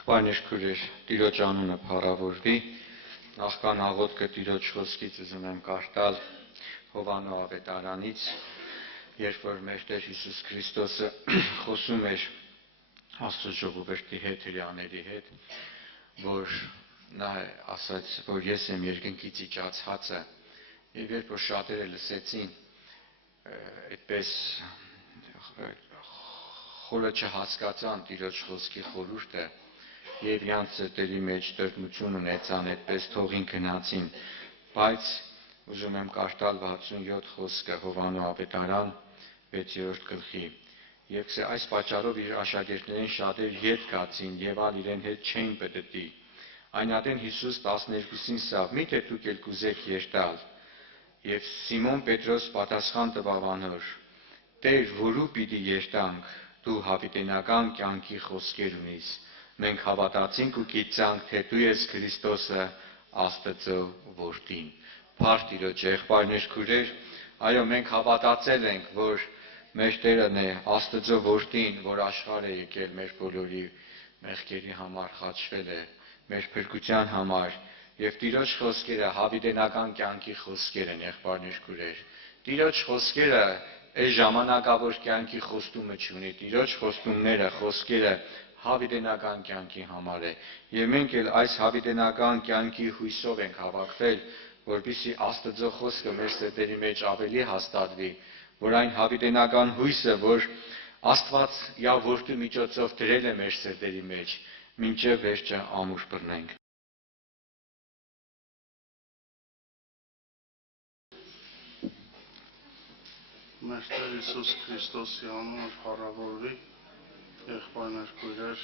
Եղբայրներ քույրեր, Տիրոջ անունը փառավորվի, նախքան աղոթքը Տիրոջ խոսքից ուզում եմ կարդալ Հովանու ավետարանից, երբ որ մեր Տեր Հիսուս Քրիստոսը խոսում էր Աստծո ժողովրդի հետ, հրեաների հետ, որ նա ասաց, որ ես եմ երկնքից իջած հացը, եւ երբ որ շատերը լսեցին, այդպես խորը չհասկացան Տիրոջ խոսքի խորհուրդը եւ իրանց սրտերի մեջ տրտմություն ունեցան, այդպես թողին գնացին, բայց ուզում եմ կարդալ 67 խոսքը Հովանու ավետարան 6-րդ գլխի։ Եվ այս պատճառով իր աշակերտներին շատեր ետ գացին եւ ալ իրեն հետ չէին պտտի։ Այնադեն Հիսուս 12-ին ասավ. «Միթե դուք ել կուզեք երթալ»։ Եվ Սիմոն Պետրոս պատասխան տվավ անոր. «Տեր, որու պիտի երթանք, դու հավիտենական կյանքի խոսքեր ունիս։ Մենք հավատացինք ու գիտցանք, թե դու ես Քրիստոսը, Աստծո Որդին»։ Փառք Տիրոջ, եղբայրներ քույրեր, այո, մենք հավատացել ենք, որ մեր Տերն է Աստծո Որդին, որ աշխարհ է եկել մեր բոլորի մեղքերի համար խաչվել է, մեր փրկության համար, եւ Տիրոջ խոսքերը հավիտենական կյանքի խոսքեր են, եղբայրներ քույրեր։ Տիրոջ խոսքերը այս ժամանակավոր կյանքի խոստումը չունի, Տիրոջ խոսքերը հավիտենական կյանքի համար է, եւ մենք էլ այս հավիտենական կյանքի հույսով ենք հավաքվել, որպեսզի Աստծո խոսքը մեր սրտերի մեջ ավելի հաստատվի, որ այն հավիտենական հույսը, որ Աստված Իր Որդու միջոցով դրել է մեր սրտերի մեջ, մինչև վերջը ամուր բռնենք։ Մեր Տեր Հիսուս Քրիստոսի անունը փառավորվի, եղբայրներ քույրեր։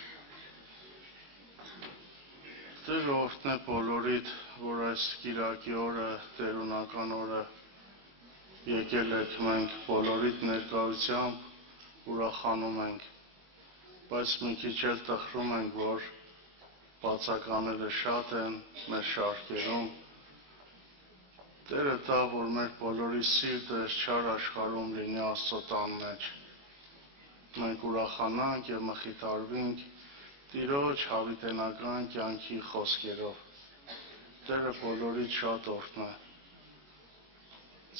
Տերը օրհնե բոլորիդ, որ այս կիրակի օրը, տերունական օրը եկել եք, մենք բոլորիդ ներկայությամբ ուրախանում ենք, բայց մի քիչ էլ տխրում ենք, որ բացակաները շատ են մեր շարքերում։ Տերը տա, որ մեր բոլորի սիրտը այս չար աշխարհում լինի Աստծո տան մեջ։ Մենք ուրախանանք եւ մխիթարվենք Տիրոջ հավիտենական կյանքի խոսքերով։ Տերը բոլորիդ շատ օրհնե։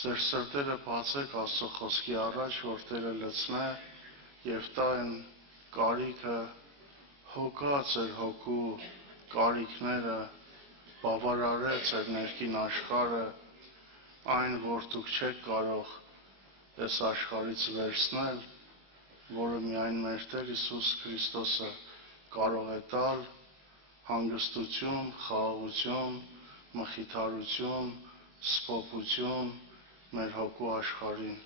Ձեր սրտերը բացեք Աստծո խոսքի առաջ, որ Տերը լցնե եւ տա այն կարիքը, հոգա ձեր հոգու կարիքները, բավարարե ձեր ներքին աշխարհը, այն, որ դուք չեք կարող այս աշխարհից վերցնել, որը միայն մեր Տեր Հիսուս Քրիստոսը կարող է տալ հանգստություն, խաղաղություն, մխիթարություն, սփոփություն մեր հոգու աշխարհին։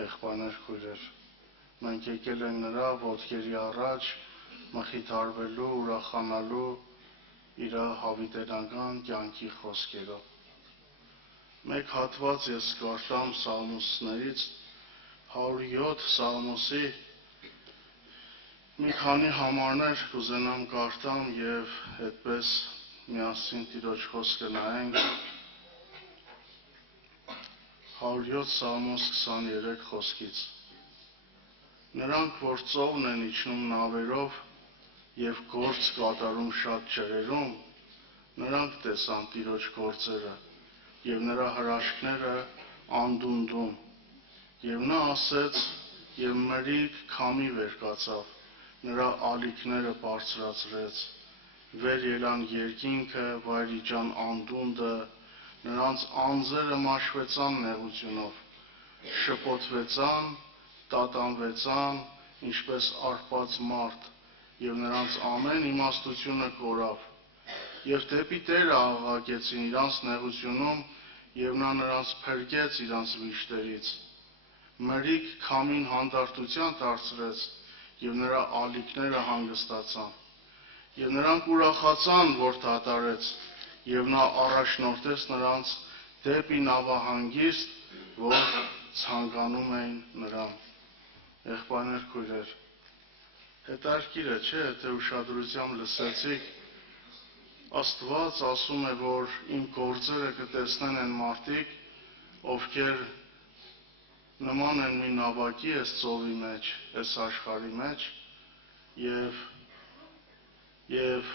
Եղբայրներ քույրեր, մենք եկել ենք նրա ոտքերի առաջ մխիթարվելու, ուրախանալու իր հավիտենական կյանքի խոսքերով։ Մեկ հատված ես կարդամ Սաղմոսներից 107 Սաղմոսի մի քանի համարներ կուզենամ կարդամ եւ այդպես միասին Տիրոջ խոսքը նայենք։ 107 Սաղմոս 23 խոսքից։ Նրանք, որ ծովն են իջնում նավերով եւ գործ կատարում շատ ջրերում, նրանք տեսան Տիրոջ գործերը եւ նրա հրաշքները անդունդում։ Եվ նա ասեց, եւ մրիկ քամի վեր կացավ, նրա ալիքները բարձրացրեց, վեր ելան երկինքը, վայրիջան անդունդը, նրանց անձերը մաշվեցան նեղությունով, շփոթվեցան, տատանվեցան, ինչպես արբած մարդ, եւ նրանց ամեն իմաստությունը կորավ, եւ դեպի Տերը աղաղակեցին իրանց նեղությունում, եւ նա նրանց փրկեց իրանց վիշտերից, մրիկ քամին հանդարտության դարձրեց, եւ նրա ալիքները հանգստացան, եւ նրանք ուրախացան, որ դատարեց, եւ նա առաջնորդեց նրանց դեպի նավահանգիստ, որ ցանկանում էին նրան։ Եղբայրներ քույրեր, հետաքրքիր է, չէ՞, թե ուշադրությամբ լսեցիք, Աստված ասում է, որ իմ գործերը կտեսնեն են մարդիկ, ովքեր նման են մի նավակի այս ծովի մեջ, այս աշխարհի մեջ, Եվ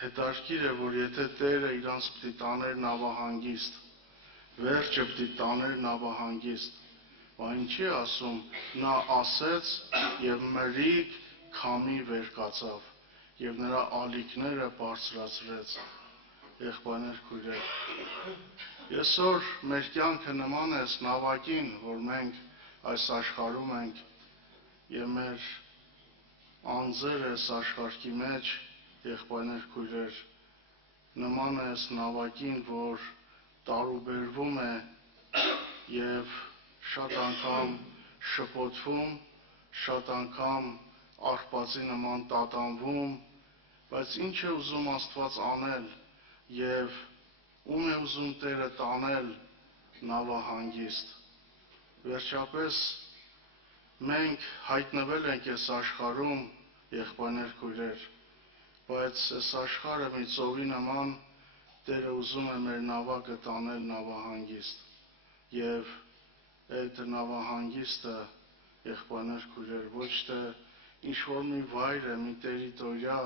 հետարքիր է, որ եթե Տերը իրանց պտի տաներ նավահանգիստ, վերջը պտի տաներ նավահանգիստ, բա ինչի ասում, նա ասեց և մրիկ քամի վեր կացավ, և նրա ալիքները բարձրացրեց, եղբայրներ քույրեր, Այսօր մեր կյանքը նման է նավակին, որ մենք այս աշխարհում ենք, և մեր անձերը այս աշխարհի մեջ, եղբայրներ քույրեր, նման է նավակին, որ տարուբերվում է և շատ անգամ շփոթվում, շատ անգամ արկածի նման տատանվում, բայց ինչ է ուզում Աստված անել և ում է ուզում Տերը տանել նավահանգիստ։ Վերջապես մենք հայտնվել ենք այս աշխարհում, եղբայրներ քույրեր, բայց այս աշխարհը մի ծովի նման Տերը ուզում է մեր նավակը տանել նավահանգիստ։ Եվ այդ նավահանգիստը, եղբայրներ քույրեր, ոչ թե ինչ-որ մի վայր է, մի տերիտորիա,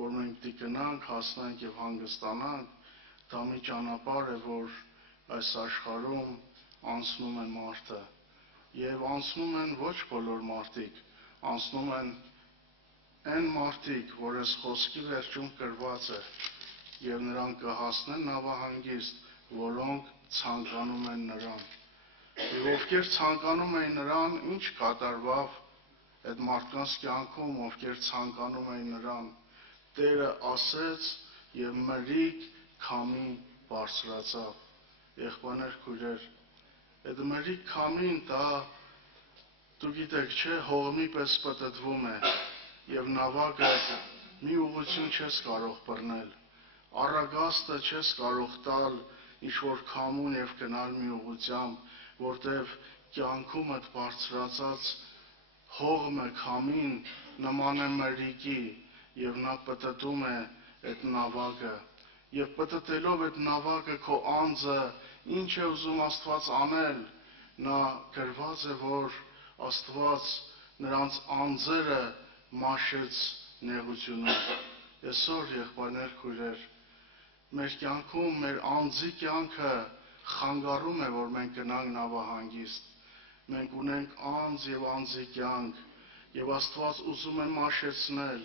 որ մենք պիտի գնանք, հասնենք և հանգստանանք, դա մի ճանապարհ է, որ այս աշխարհում անցնում է մարդը։ Եվ անցնում են ոչ բոլոր մարդիկ, անցնում են այն մարդիկ, որ այս խոսքի վերջում գրված է, և նրանք կհասնեն նավահանգիստ, որոնք ցանկանում են նրան։ Եվ ովքեր ցանկանում էին նրան, ինչ կատարվավ այդ մարդկանց կյանքում, ովքեր ցանկանում էին նրան, Տերը ասեց և մրիկ քամի բարձրացավ։ Եղբայրներ քույրեր, այդ մրիկ քամին դա դու գիտեք չէ, հողմի պես պտտվում է, և նավակը մի ուղղություն չես կարող բռնել, առագաստը չես կարող տալ ինչ-որ քամուն և գնալ մի ուղղությամբ, որտև կյանքումդ բարձրացած հողմը, քամին նման է մրրիկի, և նա պտտում է այդ նավակը, և պտտելով այդ նավակը քո անձը, ինչ է ուզում Աստված անել, նա գրված է, որ Աստված նրանց անձերը մաշեց նեղությունով։ Այսօր, եղբայրներ քույրեր, մեր կյանքում, մեր անձի կյանքը խանգարում է, որ մենք գնանք նավահանգիստ։ Մենք ունենք անձ և անձի կյանք, և Աստված ուզում է մաշեցնել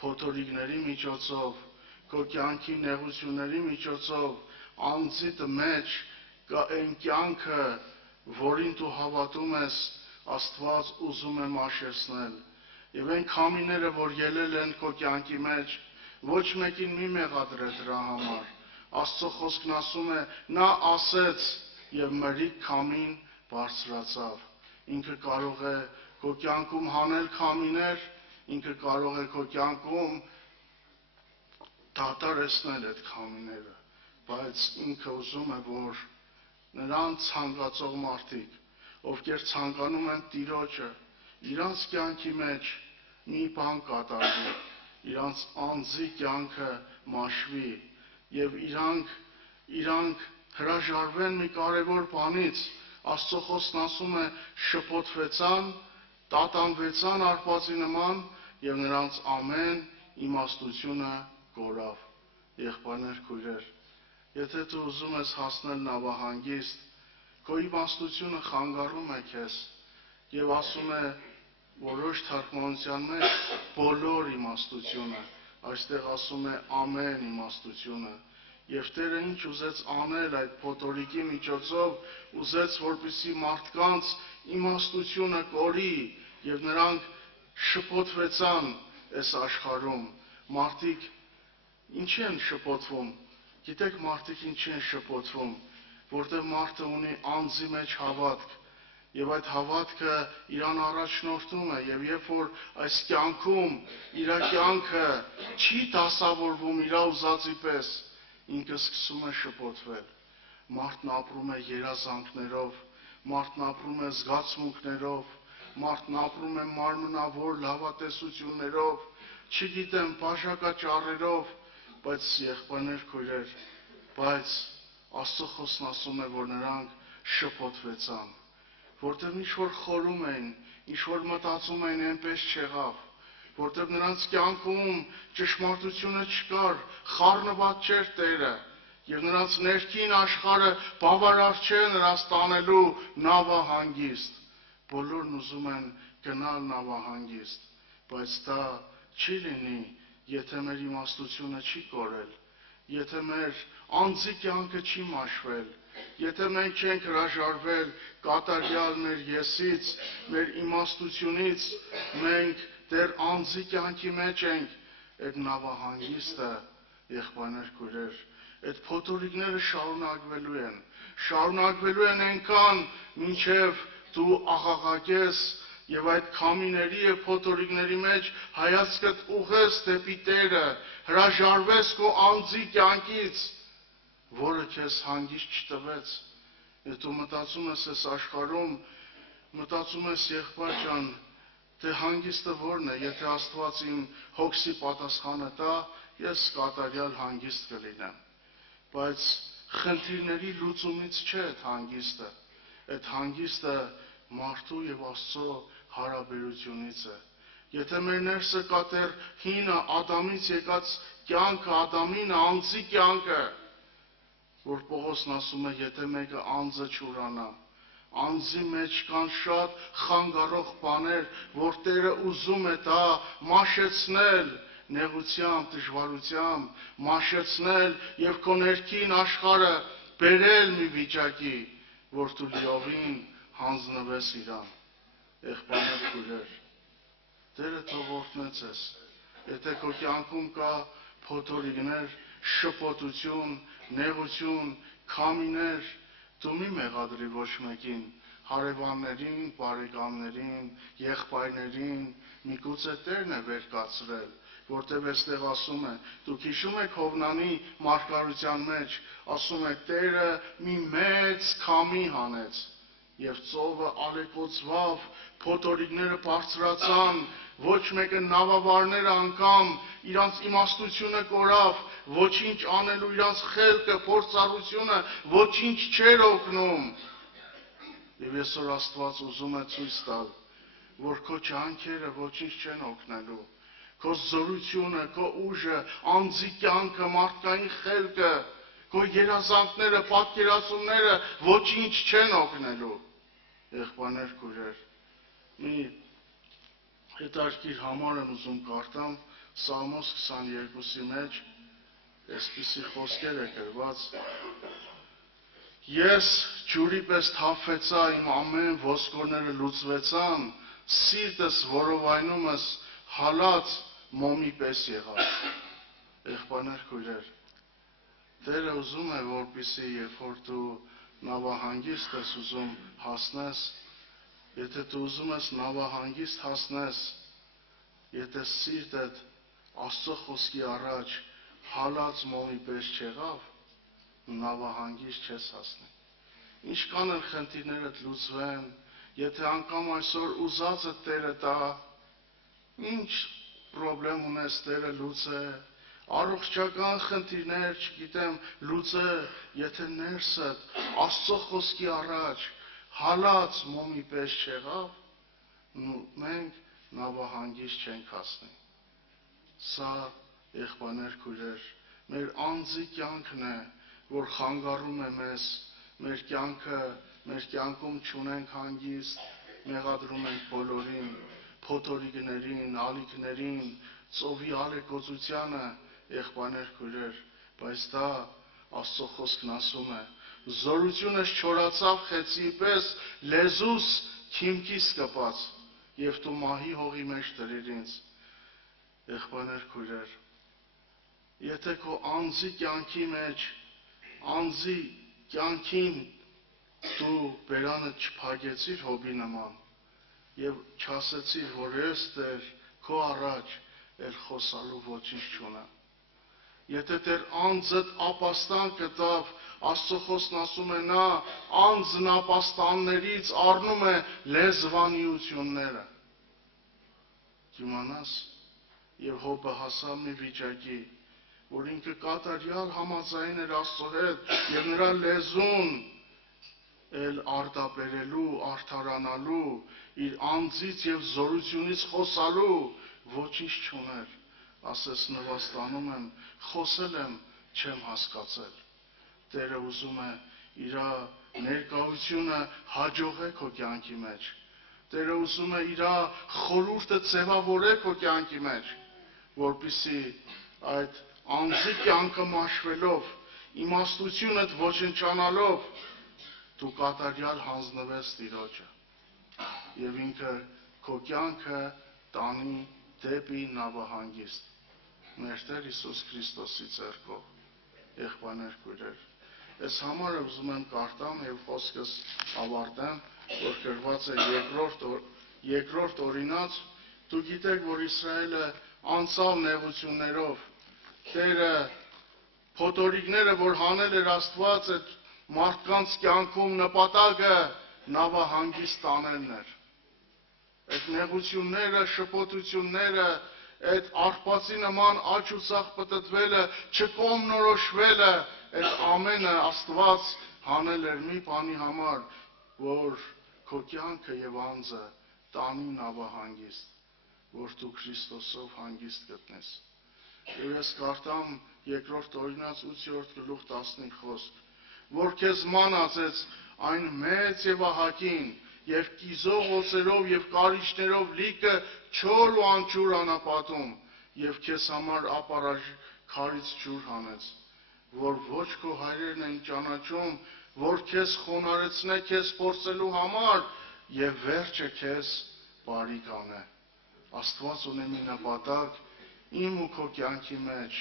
փոթորիկների միջոցով, քո կյանքի նեղությունների միջոցով, անձիդ մեջ կա այն կյանքը, որին դու հավատում ես, Աստված ուզում է մաշեցնել։ Եվ այն քամիները, որ ելել են քո կյանքի մեջ, ոչ մեկին մի մեղադրե դրա համար։ Աստծո խոսքն ասում է, նա ասեց և մրրիկ քամին բարձրացավ։ Ինքը կարող է քո կյանքում հանել քամիներ, ինքը կարող է քո կյանքում դադարեցնել այդ քամիները, բայց ինքը ուզում է, որ նրան ցանկացող մարդիկ, ովքեր ցանկանում են Տիրոջը, իրանց կյանքի մեջ մի բան կատարվի, իրանց անձի կյանքը մաշվի, և իրանք հրաժարվեն մի կարևոր բանից, Աստծո խոսքն ասում է, շփոթվեցան, տատանվեցան արկածի նման, և նրանց ամեն իմաստությունը կորավ։ Եղբայրներ քույրեր, եթե դու ուզում ես հասնել նավահանգիստ, քո իմաստությունը խանգարում է քեզ, և ասում է որոշ թարգմանության մեջ բոլոր իմաստությունը, այստեղ ասում է ամեն իմաստությունը, և Տերը ինչ ուզեց անել այդ փոթորիկի միջոցով, ուզեց, որպեսզի մարդկանց իմաստությունը կորի, և նրանք շփոթվեցան այս աշխարհում։ Մարդիկ ինչի են շփոթվում։ Գիտեք մարդիկ ինչի են շփոթվում, որտեղ մարդը ունի անձի մեջ հավատք, և այդ հավատքը իրան առաջնորդում է, և երբ որ այս կյանքում իր կյանքը չի դասավորվում իր ուզածի պես, ինքը սկսում է շփոթվել։ Մարդն ապրում է երազանքներով, մարդն ապրում է զգացմունքներով, մարդն ապրում է մարմնավոր լավատեսություններով, չգիտեմ, բաժակաճառերով, բայց եղբայրներ քույրեր, բայց Աստծո խոսքն ասում է, որ նրանք շփոթվեցան, որտեղ ինչ-որ խորում էին, ինչ-որ մտածում էին այնպես չեղավ, որտեղ նրանց կյանքում ճշմարտությունը չկար, խառնված չէր Տերը, եւ նրանց ներքին աշխարհը բավարար չէ նրանց տանելու նավահանգիստ։ Բոլորն ուզում են գնալ նավահանգիստ, բայց դա չի լինի, եթե մեր իմաստությունը չի կորել, եթե մեր անձի կյանքը չի մաշվել, եթե մենք չենք հրաժարվել կատարյալ մեր եսից, մեր իմաստությունից, մենք դեռ անձի կյանքի մեջ ենք, այդ նավահանգիստը, եղբայրներ, քույրեր, այդ փոթորիկները շարունակվելու են այնքան, մինչև դու աղաղակես եւ այդ քամիների եւ փոթորիկների մեջ հայացքդ ուղես դեպի Տերը, հրաժարվես քո անձի կյանքից, որը քեզ հանգիստ չտվեց։ Եթե դու մտածում ես այս աշխարհում, մտածում ես եղբայր ջան, թե հանգիստը որն է, եթե Աստված իմ հոգսի պատասխանը տա, ես կատարյալ հանգիստ կլինեմ։ Բայց խնդիրների լուծումից չէ այդ հանգիստը։ Այդ հանգիստը մարդու եւ Աստծո հարաբերությունից է։ Եթե մեր ներսը կա դեռ հինը Ադամից եկած կյանքը, Ադամին անձի կյանքը, որ Պողոսն ասում է, եթե մեկը անձը չուրանա, անձի մեջ կան շատ խանգարող բաներ, որ Տերը ուզում է դա մաշեցնել, նեղությամբ, դժվարությամբ, մաշեցնել եւ քո ներքին աշխարհը բերել մի վիճակի, որ դու լիովին հանձնվես իրան։ Եղբայրներ, քույրեր, Տերը թող օրհնե ձեզ։ Եթե քո կյանքում կա փոթորիկներ, շփոթություն, նեղություն, քամիներ, դու մի մեղադրի ոչ մեկին, հարևաններին, բարեկամներին, եղբայրներին, միգուցե Տերն է վեր կացրել, որտեղ այստեղ ասում է, դուք հիշում եք Հովնանի մարգարության մեջ, ասում է Տերը մի մեծ քամի հանեց, եւ ծովը ալեկոծվավ, փոթորիկները բարձրացան, ոչ մեկը նավավարները անգամ իրանց իմաստությունը կորավ, ոչինչ անելու իրանց խելքը, փորձառությունը ոչինչ չէր օգնում։ Եվ այսօր Աստված ուզում է ցույց տալ, որ քո ջանքերը ոչինչ չեն օգնելու, քո զորությունը, քո ուժը, անձի կյանքը, մարդկային խելքը, քո երազանքները, պատկերացումները ոչինչ չեն օգնելու։ Եղբայրներ, քույրեր, մի հետաքրքիր համար եմ ուզում կարդամ Սաղմոս 22-ի մեջ, այսպիսի խոսքեր է գրված. Ես ջուրի պես թափվեցա, իմ ամեն ոսկորները լուծվեցան, սիրտս որովայնումս հալած մոմի պես եղավ։ Եղբայրներ, քույրեր, Տերը ուզում է, որպեսզի երբ որ դու նավահանգիստ ես ուզում հասնես, եթե դու ուզում ես նավահանգիստ հասնես, եթե սիրտդ Աստծո խոսքի առաջ հալած մոմի պես չեղավ, նավահանգիստ չես հասնի։ Ինչքան էլ խնդիրներդ լուծվեն, եթե անգամ այսօր ուզածը Տերը տա, ինչ պրոբլեմ ունես Տերը լուծե, առողջական խնդիրներ, չգիտեմ, լուծե, եթե ներսդ Աստծո խոսքի առաջ հալած մոմի պես չեղավ, մենք նավահանգիստ չենք հասնի։ Սա, եղբայրներ, քույրեր, մեր անձի կյանքն է, որ խանգարում է մեզ, մեր կյանքում չունենք հանգիստ, մեղադրում ենք բոլորին, փոթորիկներին, ալիքներին, ծովի ալեկոծությանը, եղբայրներ, քույրեր, բայց դա Աստծո խոսքն ասում է, զորությունս չորացավ խեցի պես, լեզուս քիմքիս կպած, եւ դու մահի հողի մեջ դրիր ինձ։ Եղբայրներ, քույրեր, եթե քո անձի կյանքի մեջ, անձի կյանքին դու բերանդ չփակեցիր հոբի նման եւ չասեցիր, որ ես Տեր քո առաջ էլ խոսալու ոչինչ չունեմ։ Եթե Տեր անձդ ապաստան կտավ, Աստծո խոսքն ասում է նա անձն ապաստաններից առնում է լեզվանիությունները։ Կիմանաս, եւ Հոբը հասավ մի վիճակի, որ ինքը կատարյալ համաձայն էր Աստծո հետ եւ նրա լեզուն էլ արտաբերելու, արդարանալու, իր անձից եւ զորությունից խոսալու ոչինչ չուներ, ասես նվաստանում եմ, խոսել եմ, չեմ հասկացել։ Տերը ուզում է իր ներկայությունը հաջողե քո կյանքի մեջ։ Տերը ուզում է իր խորհուրդը ձևավորե քո կյանքի մեջ, որպեսզի այդ անձի կյանքը մաշվելով, իմաստությունդ ոչնչանալով, դու կատարյալ հանձնվես Տիրոջը, եւ ինքը քո կյանքը տանի դեպի նավահանգիստ։ Մեր Տեր Հիսուս Քրիստոսի ցերկով, եղբայրներ քույրեր, այս համարը ուզում եմ կարդամ եւ խոսքս ավարտեմ, որ գրված է երկրորդ օրինաց։ Դու գիտեք, որ Իսրայելը անցավ նեղություններով, Տերը փոթորիկները, որ հանել էր Աստված այդ մարդկանց կյանքում, նպատակը նավահանգիստ տանելն էր։ Այդ նեղությունները, շփոթությունները, այդ արփածի նման աջ ու ցախ պտտվելը, չկողմնորոշվելը, այդ ամենը Աստված հանել էր մի բանի համար, որ քո կյանքը եւ անձը տանի նավահանգիստ, որ դու Քրիստոսով հանգիստ գտնես։ Եվ ես կարդամ երկրորդ օրինաց 8-րդ գլուխ 15 խոսք, որ քեզ մանածեց այն մեծ եւ ահագին եւ կիզող օծերով եւ կարիճներով լիքը չոր ու անջուր անապատում եւ քեզ համար ապարաժ քարից ջուր հանեց, որ ոչ քո հայրերն են ճանաչում, որ քեզ խոնարհեցնե քեզ փորձելու համար եւ վերջը քեզ բարի կանե։ Աստված ունի մի նպատակ իմ ու քո կյանքի մեջ,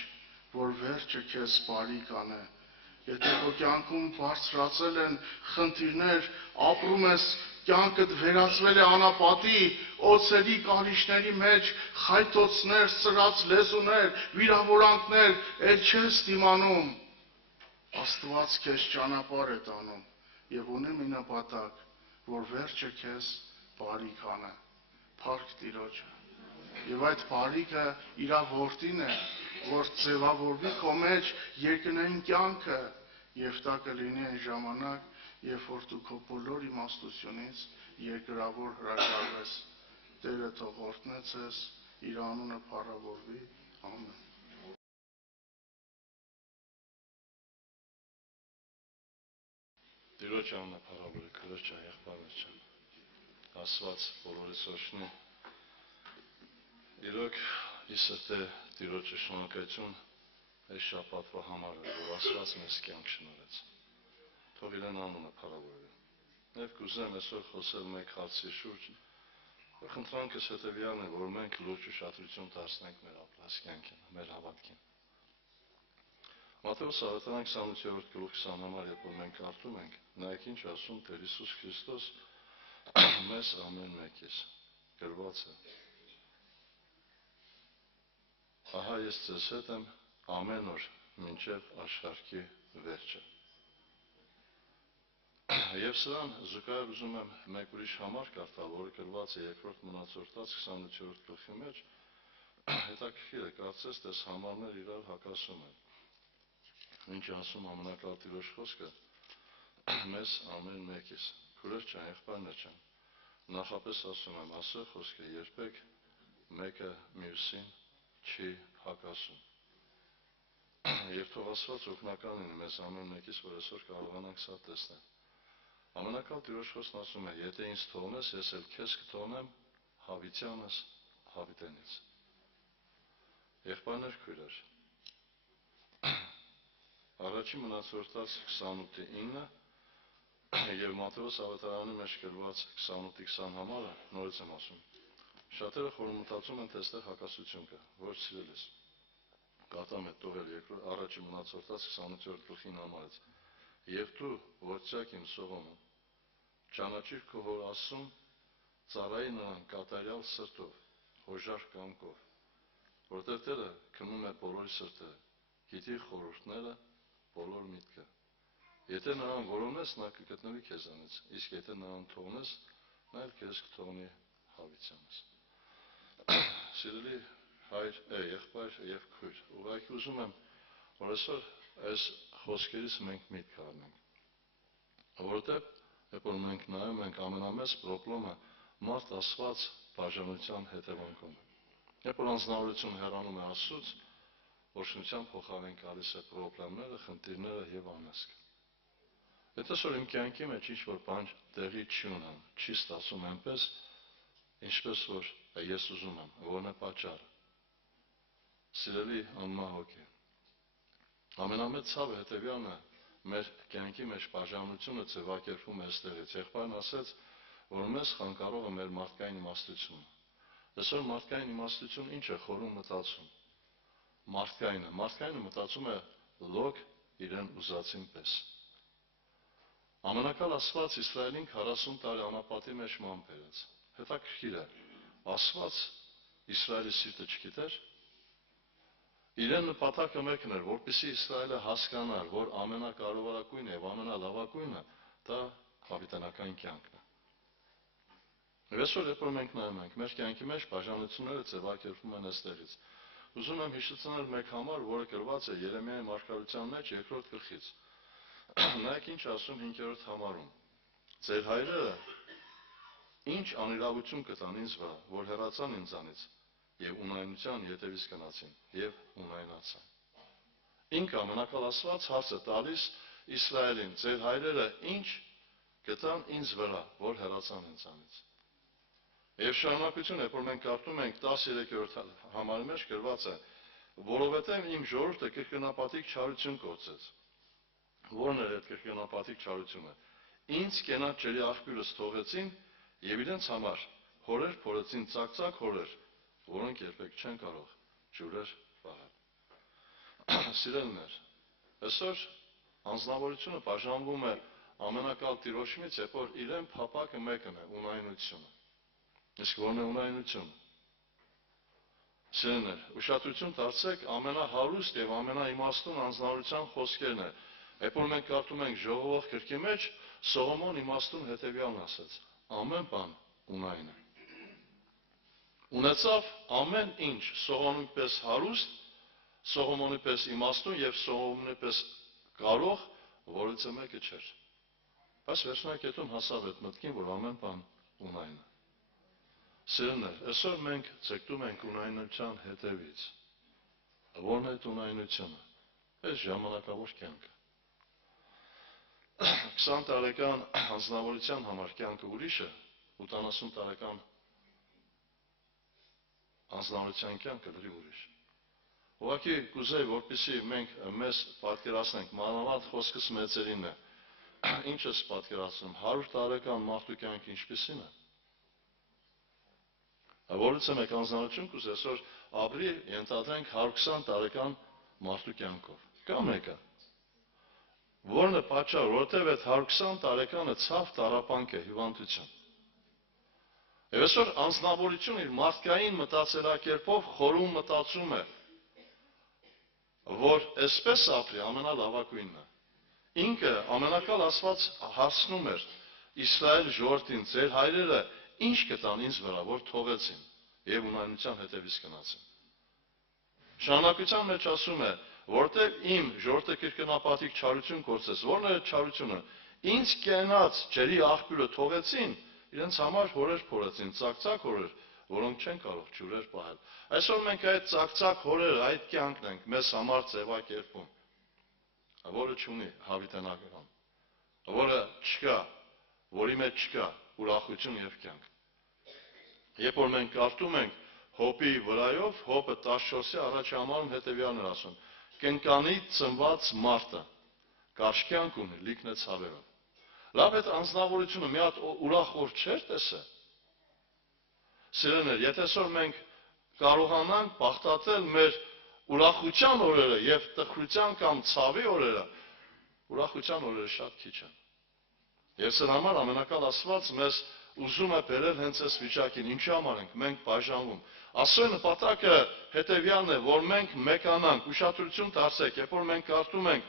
որ վերջը քեզ բարի կանե։ Եթե քո կյանքում բարձրացել են խնդիրներ, ապրում ես, կյանքդ վերածվել է անապատի, օծերի, կարիճների մեջ, խայթոցներ, սրած լեզուներ, վիրավորանքներ, էլ չես դիմանում։ Աստված քեզ ճանապարհ է տանում եւ ունի մի նպատակ, որ վերջը քեզ բարի կանե։ Փառք Տիրոջը։ Եվ այդ բարիքը իր որդին է, որ ձևավորվի քո մեջ երկնային կյանքը, եւ դա կլինի այն ժամանակ, երբ որ դու քո բոլոր իմաստությունից երկրավոր հրաժարվես։ Տերը թող օրհնե ձեզ, իր անունը փառավորվի։ Ամեն։ Տիրոջ անունը փառավորի, քրոջ եղբայրներ ջան։ Աստված բոլորիս օրհնի։ Իրոք իսրտե Տիրոջը շնորհակալություն այս շաբաթվա համար, որ Աստված մեզ կյանք շնորհեց։ Թող իրեն անունը փառավորվի։ Եվ կուզեմ այսօր խոսել մեկ հարցի շուրջ, որ խնդրանքս հետևյալն է, որ մենք լուրջ ուշադրություն դարձնենք մեր ապրած կյանքին, մեր հավատքին։ Մատթեոս ավետարան 28-րդ գլուխ 20 համար, երբ որ մենք կարդում ենք, նայեք ինչ ասում Տեր Հիսուս Քրիստոս մեզ ամեն մեկիս, գրված է. Ահա ես ձեզ հետ եմ ամեն օր մինչև աշխարհի վերջը։ Եվ սրան զուգահեռ ուզում եմ մեկ ուրիշ համար կարդալ, որը գրված է երկրորդ մնացորդաց 28-րդ գլխի մեջ, հետաքրքիր է, կարծես տես համարներ իրար հակասում են։ Ինչ ասում ամենակալ Տիրոջ խոսքը, մեզ ամեն մեկիս, քուրեր ջան, եղբայրներ ջան, նախապես ասում եմ, ասը խոսքը երբեք մեկը մյուսին չի հակասում։ Եվ թող Աստված օգնական լինի մեզ ամեն մեկիս, որ այսօր կարողանանք սա տեսնել։ Ամենակալ Տիրոջ խոսքն ասում է, եթե ինձ թողնես, ես էլ քեզ կթողնեմ հավիտյանս հավիտենից։ Եղբայրներ քույրեր, առաջի մնացորդաց 28-9 եւ Մատթեոս ավետարանի մեջ գրված 28-20 համարը նորից եմ ասում։ Շատերը խորհրդածում են, թե այստեղ հակասություն կա, ոչ սիրելիս։ Կատամ է տողել առաջի մնացորդաց 28-րդ գլխի համարից։ Եվ դու, որդյակ իմ Սողոմոն, ճանաչիր քո հոր Աստծուն, ծառայի նրան կատարյալ սրտով, հոժար կամքով, որտեղ Տերը քնում է բոլոր սրտերը, գիտի խորհուրդները, բոլոր միտքը։ Եթե նրան որոնես, նա կգտնվի քեզանից, իսկ եթե նրան թողնես, նա էլ քեզ կթողնի հավիտյանս։ Սիրելի հայր, եղբայր եւ քույր, ուղղակի ուզում եմ, որ այսօր այս խոսքերից մենք միտք առնենք, որովհետեւ երբ որ մենք նայում ենք ամենամեծ պրոբլեմը մարդ Աստված բաժանության հետևանքում է։ Երբ որ անձնավորությունը հեռանում է Աստծուց, օրհնության փոխարեն գալիս է խնդիրները, խնդիրները եւ անեզք։ Եթե որ իմ կյանքի մեջ ինչ-որ բան տեղի չի ունենում, չի ստացվում այնպես, ինչպես որ ես ուզում եմ, որն է պատճառը։ Սիրելի անմահոգի, ամենամեծ ցավը հետևյալն է, մեր կյանքի մեջ բաժանությունը ձևակերպվում է այստեղից։ Եղբայրն ասեց, որ մեզ խանգարող է մեր մարդկային իմաստությունը։ Այսօր մարդկային իմաստությունը ինչ է խորում մտածում։ Մարդկայինը մտածում է լոկ իրեն ուզածին պես։ Ամենակալ Աստված Իսրայելին 40 տարի անապատի մեջ ման բերեց։ Հետաքրքիր է, Աստված Իսրայելի սիրտը չգիտեր։ Իրեն նպատակը մեկն էր, որպեսզի Իսրայելը հասկանար, որ ամենակարևորագույնը եւ ամենալավագույնը դա հավիտենական կյանքն է։ Այսօր երբ մենք նայում ենք, մեր կյանքի մեջ բաժանությունները ձևակերպվում են այստեղից։ Ուզում եմ հիշեցնել մեկ համար, որը գրված է Երեմիայի մարգարության մեջ 2-րդ գլխից։ Նայեք ինչ ասում 5-րդ համարում։ Ձեր հայրերը ինչ անիրավություն կտան ինձ վրա, որ հեռացան ինձանից եւ ունայնության ետևից գնացին եւ ունայնացան։ Ինքը ամենակալ Աստված հարց է տալիս Իսրայելին, ձեր հայրերը ինչ կտան ինձ վրա, որ հեռացան ինձանից։ Եվ շարունակություն է, որ մենք կարդում ենք 13-րդ համարի մեջ գրված է, որովհետև իմ ժողովուրդը կրկնապատիկ չարություն կործեց։ Որն էր այդ կրկնապատիկ չարությունը։ Ինձ կենաց ջրի աղբյուրս թողեցին եւ իրենց համար հորեր փորեցին ծակծակ հորեր, որոնք երբեք չեն կարող ջուրեր վառել։ Սիրելիներ, այսօր անձնավորությունը բաժանվում է ամենակալ Տիրոջից, երբ որ իրեն փապակը մեկն է ունայնությունը։ Իսկ որն է ունայնությունը։ Սիրելիներ, ուշադրություն դարձեք ամենահարուստ եւ ամենաիմաստուն անձնավորության խոսքերն է։ Երբ որ մենք կարդում ենք ժողովող գրքի մեջ, Սողոմոն իմաստուն հետևյալն ասեց. ամեն բան ունայն է։ Ունեցավ ամեն ինչ Սողոմոնի պես հարուստ, Սողոմոնի պես իմաստուն եւ Սողոմոնի պես կարող, որից մեկը չէր։ Բայց վերջնակետում հասավ այդ մտքին, որ ամեն բան ունայն է։ Սիրելիներ, այսօր մենք ցկտում ենք ունայնության հետևից։ Որն է այդ ունայնությունը։ Այս ժամանակավոր կյանքը։ 20 տարեկան անձնավորության համար կյանքը ուրիշ է, 80 տարեկան անձնավորության կյանքը լրիվ ուրիշ։ Ուղղակի կուզեի, որպեսզի մենք մեզ պատկերացնենք, մանավանդ խոսքս մեծերին է, ինչ ես պատկերացնում, 100 տարեկան մարդու կյանքը ինչպիսին է։ Որից մեկ անձնավորություն կուզե այսօր ապրի, ենթադրենք 120 տարեկան մարդու կյանքով։ Կա մեկը, որն է պատճառ, որովհետև այդ 120 տարեկանը ցավ տառապանք է, հիվանդություն։ Եվ այսօր անձնավորությունը իր մարդկային մտածելակերպով խորում մտածում է, որ այսպես ապրի ամենալավագույնն է։ Ինքը ամենակալ Աստված հարցնում էր Իսրայել ժողովրդին, ձեր հայրերը ինչ կտան ինձ վրա, որ թողեցին եւ ունայնության հետևից գնացին։ Շարունակության մեջ ասում է, որտեղ իմ ժողովրդը կրկնապատիկ չարություն գործեց, որն է չարությունը։ Ինձ կենաց ջրի աղբյուրը թողեցին, իրենց համար հորեր փորեցին, ծակծակ հորեր, որոնք չեն կարող ջուրեր պահել։ Այսօր մենք այդ ծակծակ հորերը, այդ կյանքն ենք մեզ համար ձևակերպում, որը չունի հավիտենական, որը չկա, որի մեջ չկա ուրախություն եւ կյանք։ Երբ որ մենք կարդում ենք Հոբի վրայով, Հոբը 14-ի առաջի համարում հետևյալն էր ասում. կենկանի ծնված մարդը կարճ կյանք ունի, լիքն է ցավերով։ Լավ այդ անձնավորությունը մի հատ ուրախ օր չէր տեսը։ Սիրելիներ, եթե այսօր մենք կարողանանք բախտացնել մեր ուրախության օրերը եւ տխրության կամ ցավի օրերը, ուրախության օրերը շատ քիչ են։ Եվ սրա համար ամենակալ Աստված մեզ ուզում է բերել հենց այս վիճակին, ինչի համար ենք մենք բաժանվում։ Աստծո նպատակը հետևյալն է, որ մենք մեկանանք, ուշադրություն դարձեք, երբ որ մենք կարդում ենք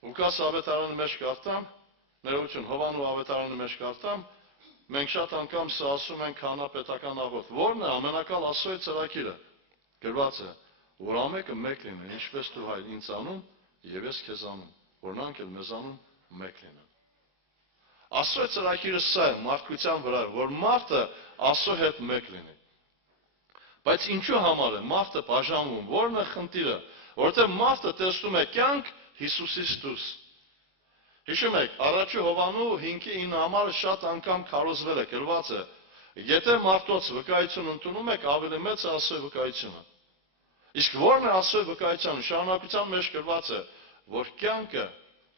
Լուկաս ավետարանի մեջ կարդամ, ներողություն, Հովանու ավետարանի մեջ կարդամ, մենք շատ անգամ սա ասում ենք հանրապետական աղոթ։ Որն է ամենակալ Աստծո ծրագիրը։ Գրված է, որ ամենը մեկ լինի, ինչպես դու հայր ինձ անում եւ ես քեզ անում, որ նրանք էլ մեզանում մեկ լինեն։ Աստծո ծրագիրը սա է մարդկության վրա, որ մարդը Աստծո հետ մեկ լինի։ Բայց ինչու համար է մարդը բաժանվում, որն է խնդիրը, որովհետև մարդը տեսնում է կյանք Հիսուսից դուրս։ Հիշում եք, առաջի Հովանու 5:9 համարը շատ անգամ քարոզվել է, գրված է, եթե մարդոց վկայություն ընդունում եք, ավելի մեծ է Աստծո վկայությունը։ Իսկ որն է Աստծո վկայությունը, շարունակության մեջ գրված է, որ կյանքը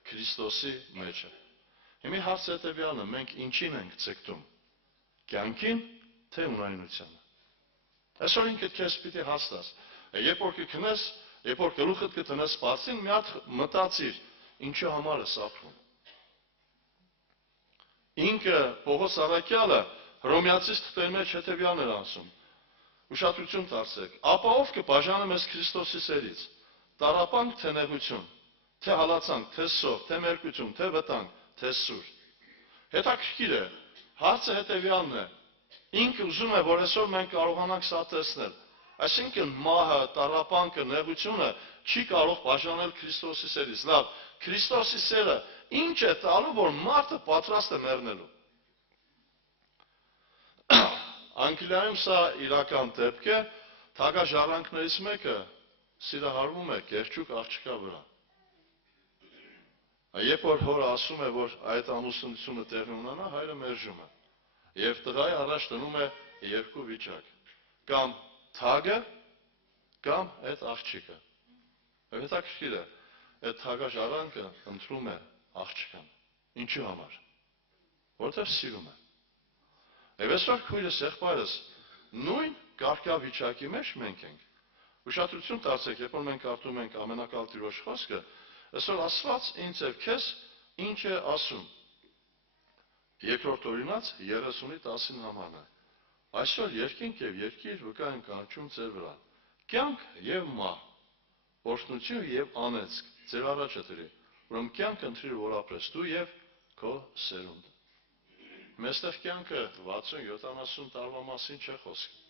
Քրիստոսի մեջ է։ Հիմա հարցը հետևյալն է, մենք ինչին ենք ցկտում։ Կյանքին, թե ունայնությանը։ Այսօր ինքդ քեզ պիտի հաստատես։ Երբ որ կքնես, երբ որ գլուխդ կտնես բացին, մի հատ մտածիր, ինչի համար է սափրում։ Ինքը Պողոս առաքյալը Հռոմեացիս թղթերի մեջ հետևյալն էր ասում. Ուշադրություն դարձեք, ապա ով կբաժանի մեզ Քրիստոսի սերից, տառապանք թե նեղություն, թե հալածանք, թե սով, թե մերկություն, թե վտանգ, թե սուր։ Հետաքրքիր է, հարցը հետևյալն է, ինքը ուզում է, որ այսօր մենք կարողանանք սա տեսնել, այսինքն մահը, տառապանքը, նեղությունը չի կարող բաժանել Քրիստոսի սերից։ Լավ, Քրիստոսի սերը ինչ է տալու, որ մարդը պատրաստ է մեռնելու։ Անգլիայում սա իրական դեպք է, թագաժառանգներից մեկը սիրահարվում է գերջուկ աղջկա վրա։ Երբ որ հորը ասում է, որ այդ ամուսնությունը տեղի ունենա, հայրը մերժում է։ Եվ տղայի առաջ դնում է երկու վիճակ, կամ թագը, կամ այդ աղջիկը։ Հետաքրքիր է, այդ թագաժառանգը ընտրում է աղջկան։ Ինչու համար։ Որտեղ սիրում է։ Եվ այսօր քույրս, եղբայրս, նույն կարգավիճակի մեջ մենք ենք։ Ուշադրություն դարձեք, երբ որ մենք կարդում ենք ամենակալ Տիրոջ խոսքը, այսօր Աստված ինձ եւ քեզ ինչ է ասում։ Երկրորդ օրինաց 30:10 համարն է։ Այսօր երկինք եւ երկիր վկա են կանչում ձեր վրա։ Կյանք եւ մահ, օրհնություն եւ անեծք ձեր առաջը դրի։ Ուրեմն կյանք ընտրիր, որ ապրես դու եւ քո սերունդը։ Մեստեղ կյանքը 60-70 տարվա մասին չէ խոսքը։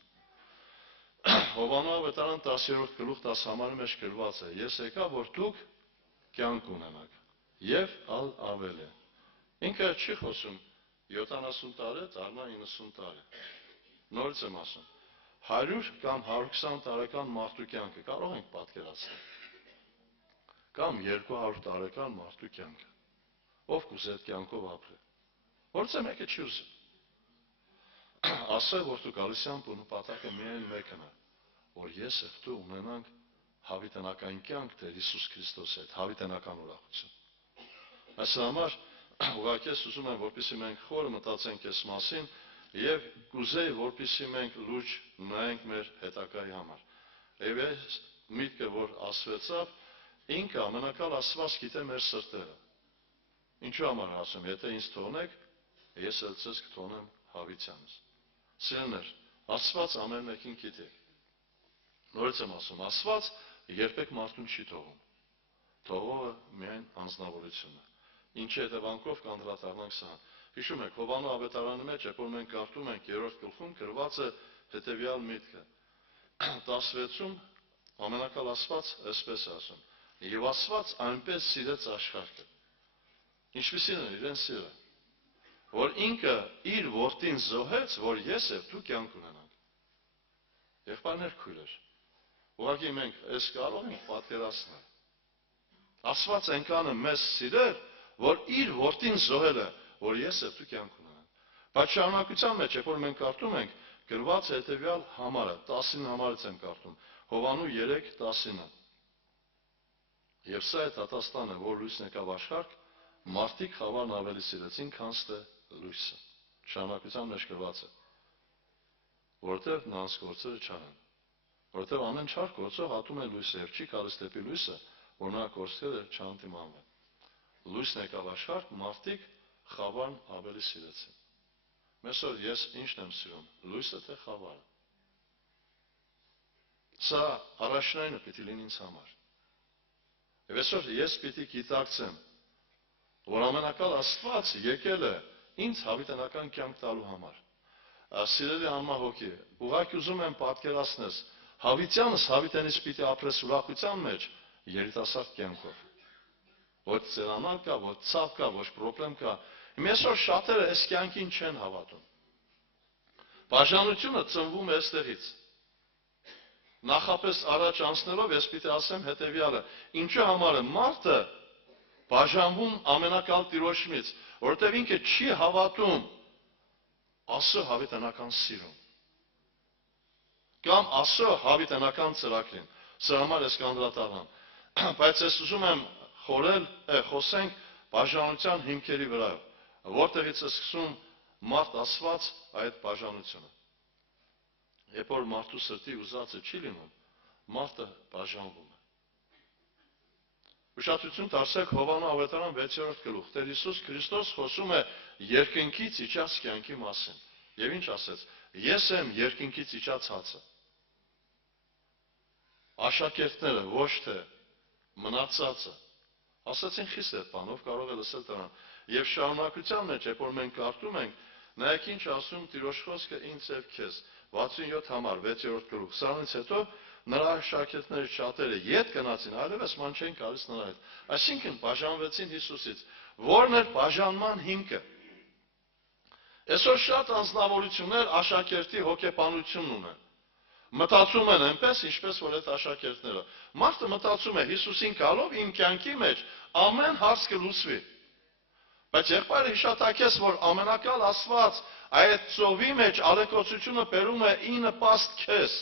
Հովանու ավետարան 10-րդ գլուխ 10 համարի մեջ գրված է. Ես եկա, որ դուք կյանք ունենաք եւ ավելի։ Ինքը չի խոսում 70 տարի, դառնա 90 տարի։ Նորից եմ ասում, 100 կամ 120 տարեկան մարդու կյանքը կարող ենք պատկերացնել։ Կամ 200 տարեկան մարդու կյանքը։ Ով կուզե այդ կյանքով ապրել։ Որից է մեկը չի ուզում։ Ասել, որ դու գալիս ես ու նպատակը միայն մեկն է, որ ես եւ դու ունենանք հավիտենական կյանք Տեր Հիսուս Քրիստոսի հետ, հավիտենական ուրախություն։ Այս համար ուղղակի ես ուզում եմ, որպեսզի մենք խորը մտածենք այս մասին եւ կուզեի, որպեսզի մենք լուրջ նայենք մեր հետագայի համար։ Եվ այս միտքը, որ ասվեցավ, ինքը ամենակալ Աստված գիտե մեր սրտերը։ Ինչու համար ասում, եթե ինձ թողնեք, ես էլ ձեզ կթողնեմ հավիտյանս։ Սիրելիներ, Աստված ամեն մեկին գիտի։ Նորից եմ ասում, Աստված երբեք մարդուն չի թողում։ Թողողը միայն անձնավորությունն է։ Ինչի հետևանքով կանդրադառնանք սա։ Հիշում եք, Հովանու ավետարանի մեջ, երբ որ մենք կարդում ենք 3-րդ գլխում, գրված է հետևյալ միտքը։ 16-ում ամենակալ Աստված այսպես է ասում. Եվ Աստված այնպես սիրեց աշխարհը։ Ինչպիսին է իրեն սիրը, որ ինքը իր որդին զոհեց, որ ես եւ դու կյանք ունենանք։ Եղբայրներ, քույրեր, ուղղակի մենք այս կարող ենք պատկերացնել։ Աստված այնքանը մեզ սիրել, որ իր որդին զոհել է, որ ես եւ դու կյանք ունենանք։ Բայց շարունակության մեջ, երբ որ մենք կարդում ենք, գրված է հետեւյալ համարը, 19 համարից եմ կարդում, Հովանու 3:10-ը։ Եվ սա է դատաստանը, որ լույսն եկավ աշխարհ, մարդիկ խավարն ավելի սիրեցին, քան թե լույսը։ Շարունակության մեջ գրված է, որտեղ նրանց գործերը չարան։ Որտեղ ամեն չար գործող ատում է լույսը եւ չի գալիս դեպի լույսը, որ նա գործերը չհանդիմանվեն։ Լույսն եկավ աշխարհ, մարդիկ խավարն ավելի սիրեցին։ Այսօր ես ինչն եմ սիրում, լույսը թե խավարը։ Սա առաջնայինը պիտի լինի ինձ համար։ Եվ այսօր ես պիտի գիտակցեմ, որ ամենակալ Աստված եկել է ինձ հավիտենական կյանք տալու համար։ Սիրելի անմահոգի, ուղղակի ուզում եմ պատկերացնես, հավիտյանս հավիտենից պիտի ապրես ուրախության մեջ երիտասարդ կյանքով։ Ոչ ծերանալ կա, ոչ ցավ կա, ոչ պրոբլեմ կա, Հիմա այսօր շատերը այս կյանքին չեն հավատում։ Բաժանությունը ծնվում է այստեղից։ Նախապես առաջ անցնելով ես պիտի ասեմ հետևյալը. ինչու համար է մարդը բաժանվում ամենակալ Տիրոջից, որովհետև ինքը չի հավատում Աստծո հավիտենական սիրուն։ Կամ Աստծո հավիտենական ծրագրին։ Սրա համար ես կանդրադառնամ։ Բայց ես ուզում եմ խոսենք բաժանության հիմքերի վրա, որտեղից է սկսում մարդ ասված այդ բաժանությունը։ Երբ որ մարդու սրտի ուզածը չի լինում, մարդը բաժանվում է։ Ուշադրություն դարձեք Հովհաննես ավետարան 6-րդ գլուխ։ Տեր Հիսուս Քրիստոս խոսում է երկնքից իջած կյանքի մասին։ Եվ ինչ ասեց. Ես եմ երկնքից իջած հացը։ Աշակերտները ոչ թե մնացածը ասացին խիստ այդ բանով կարող է լսել դրան։ Եվ շարունակության մեջ, երբ որ մենք կարդում ենք, նայեք ինչ ասում Տիրոջ խոսքը ինձ եւ քեզ 67 համար 6-րդ գլուխ։ Սրանից հետո նրա աշակերտները շատերը ետ գնացին, այլևս ման չեն գալիս նրա հետ։ Այսինքն բաժանվեցին Հիսուսից։ Որն էր բաժանման հիմքը։ Այսօր շատ անձնավորություններ աշակերտի հոգեբանությունն ունեն։ Մտածում են այնպես, ինչպես որ այդ աշակերտները։ Մարդը մտածում է Հիսուսին գալով իմ կյանքի մեջ ամեն հարց կլուծվի։ Բայց եղբայրը հիշատակեց, որ ամենակալ Աստված այդ ծովի մեջ ալեկոծությունը բերում է ի նպաստ քեզ։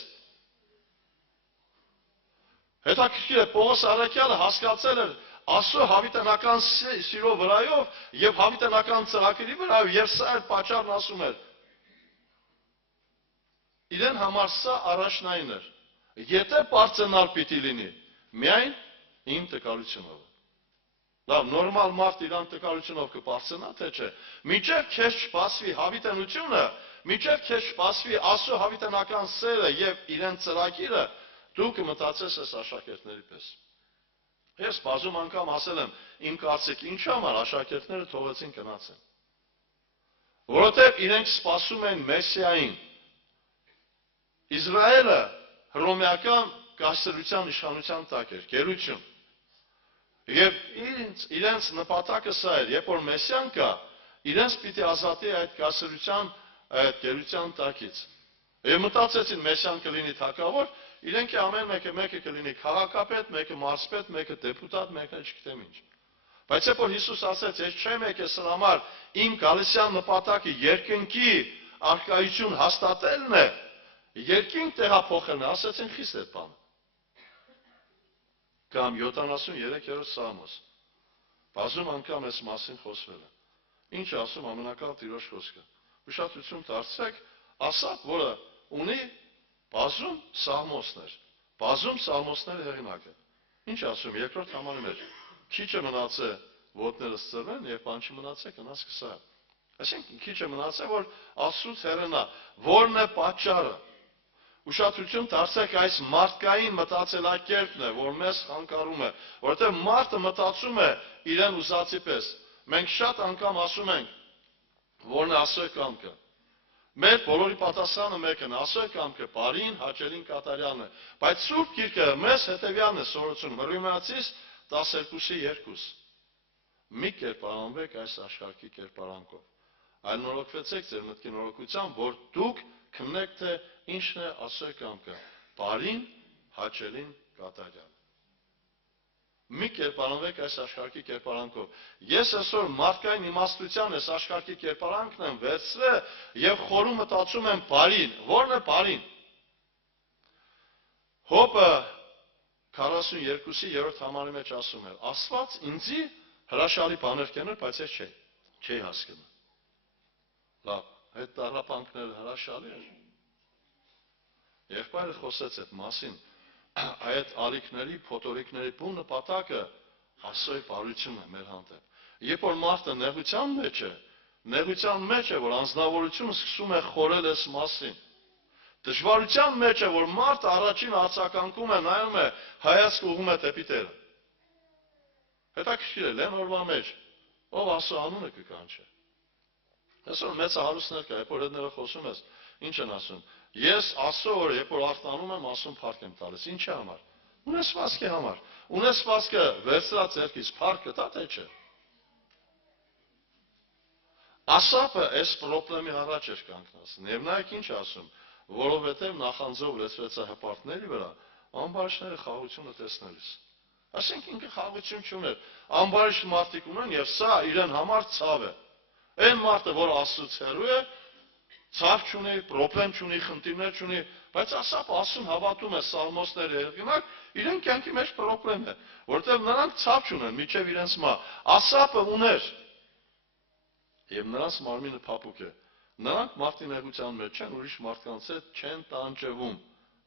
Հետաքրքիր է, Պողոս առաքյալը հասկացել էր Աստծո հավիտենական սիրո վրայով եւ հավիտենական ծրագրի վրայով, եւ սա էր պատճառն ասում էր։ Իրեն համար սա առաջնային էր։ Եթե բարձրանալ պիտի լինի, միայն իմ տկարությունով։ Լավ, նորմալ մարդ իրան տկարությունով կբարձրանա, թե չէ։ Մինչև քեզ չբացվի հավիտենությունը, մինչև քեզ չբացվի Աստծո հավիտենական սերը եւ իրեն ծրագիրը, դու կմտածես այս աշակերտների պես։ Ես բազում անգամ ասել եմ, իմ կարծիք ինչ համար աշակերտները թողեցին գնացեն։ Որովհետև իրենք սպասում են Մեսիային։ Իսրայելը հռոմեական կայսրության իշխանության տակ էր, գերություն։ Եվ իրենց նպատակը սա էր, երբ որ Մեսիան կա, իրենց պիտի ազատի այդ կայսրության, այդ գերության տակից։ Եվ մտածեցին Մեսիան կլինի թագավոր, իրենք ամեն մեկը կլինի քաղաքապետ, մեկը մարզպետ, մեկը դեպուտատ, մեկը չգիտեմ ինչ։ Բայց երբ որ Հիսուս ասեց, ես չեմ եկել սրա համար, իմ գալիսյան նպատակը երկնքի առկայություն հաստատելն է, երկինք տեղափոխելն է, ասեցին խիստ այդ բանը։ Կամ 73-րդ Սաղմոս։ Բազում անգամ այս մասին խոսվել է։ Ինչ ասում ամենակալ Տիրոջ խոսքը։ Ուշադրություն դարձրեք, ասապ, որը ունի բազում սաղմոսներ, բազում սաղմոսների հեղինակը։ Ինչ ասում, երկրորդ համարի մեջ, քիչը մնաց է ոտներս ծրվեն և բան չմնաց է կնաց կսա։ Այսինքն քիչը մնաց է, որ Աստծուց հեռանա, որն է պատճառը։ Ուշադրություն դարձեք այս մարդկային մտածելակերպն է, որ մեզ խանգարում է, որովհետև մարդը մտածում է իրեն ուզածի պես։ Մենք շատ անգամ ասում ենք, որն է Աստծո կամքը։ Մեր բոլորի պատասխանը մեկն է, Աստծո կամքը բարին, հաճելին, կատարյալն է։ Բայց Սուրբ Գիրքը մեզ հետևյալն է սորեցնում, Հռոմեացիս 12:2։ Մի կերպարանվեք այս աշխարհի կերպարանքով։ Այլ նորոգվեցեք ձեր մտքի նորոգությամբ, որ դուք քննեք, թե ինչն է Աստծո կամքը, բարին, հաճելին, կատարյալը։ Մի կերպարանվեք այս աշխարհի կերպարանքով։ Ես այսօր մարդկային իմաստության այս աշխարհի կերպարանքն եմ վերցրել եւ խորում մտածում եմ բարին, որն է բարին։ Հոբը 42-րդ համարի մեջ ասում է. Աստված ինձի հրաշալի բաներ կներ, բայց ես չէի հասկանում։ Լավ, այդ տառապանքները հրաշալի էր։ Եղբայրը խոսեց այդ մասին, այդ ալիքների, փոթորիկների բուն նպատակը Աստծոյի բարությունն է մեր հանդեպ։ Երբ որ մարդը նեղության մեջ է, որ անձնավորությունը սկսում է խորել այս մասին։ Դժվարության մեջ է, որ մարդը առաջին արձագանքում է, նայում է, հայացքը ուղղում է դեպի Տերը։ Հետաքրքիր է, լեն օրվա մեջ, ով Աստծո անունը կկանչի։ Այսօր մեծ հարուստներ կա, երբ որ հետները խոսում ես, ինչ են ասում։ Ես Աստծո օրը, երբ որ արտանում եմ, Աստծուն փառք եմ տալիս։ Ինչի համար։ Ունեցվածքի համար։ Ունեցվածքը վերցրած ձեռքից փառք կտա թե չէ։ Ասապը այս պրոբլեմի առաջ էր կանգնած։ Եվ նայեք ինչ ասում, որովհետև նախանձով լեցվեց հպարտների վրա, ամբարիշները խաղությունը տեսնելիս։ Ասենք ինքը խաղություն չուներ, ամբարիշտ մարդիկ ունեն եւ սա իրեն համար ցավ է։ Այն մարդը, որ Աստծուց հեռու է, ցավ չունի, պրոբլեմ չունի, խնդիրներ չունի, բայց ասապ ասում հավատում է սալմոստների հեղինակ, իրեն կյանքի մեջ պրոբլեմ է, որտեղ նրանք ցավ չունեն, միջև իրենց մա։ Ասապը ուներ եւ նրանց մարմինը փափուկ է։ Նրանք մարդինեղության մեջ չեն, ուրիշ մարդկանց հետ չեն տանջվում,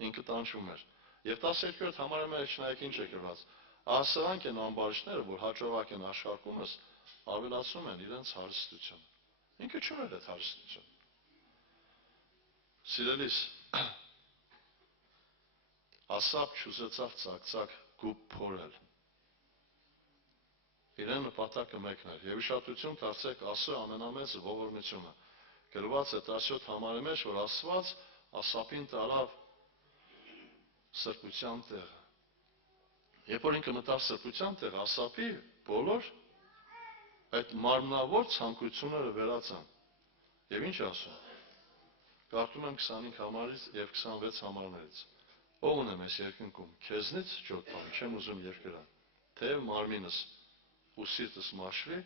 ինքը տանջվում էր։ Եվ 12-րդ համարի մեջ նայեք ինչ է գրված։ Ասրանք են ամբարիշները, որ հաջողակ են աշխարհումս, ավելացում են իրենց հարստությունը։ Ինքը չուներ այդ հարստությունը։ Սիրելիս, ասապ չուզեցավ ցակցակ գուբ փորել։ Իրեն նպատակը մեկն էր։ Եվ ուշադրություն դարձեք Աստծո ամենամեծ ողորմությունը։ Գրված է 17 համարի մեջ, որ Աստված Ասապին տարավ սրբության տեղը։ Երբ որ ինքը մտավ սրբության տեղը, Ասապի բոլոր այդ մարմնավոր ցանկությունները վերացան։ Եվ ինչ ասում։ Կարդում եմ 25 համարից եւ 26 համարներից։ Ով ունեմ ես երկնքում, քեզնից ջոտ բան չեմ ուզում երկրա։ Թեև մարմինս ու սիրտս մաշվի,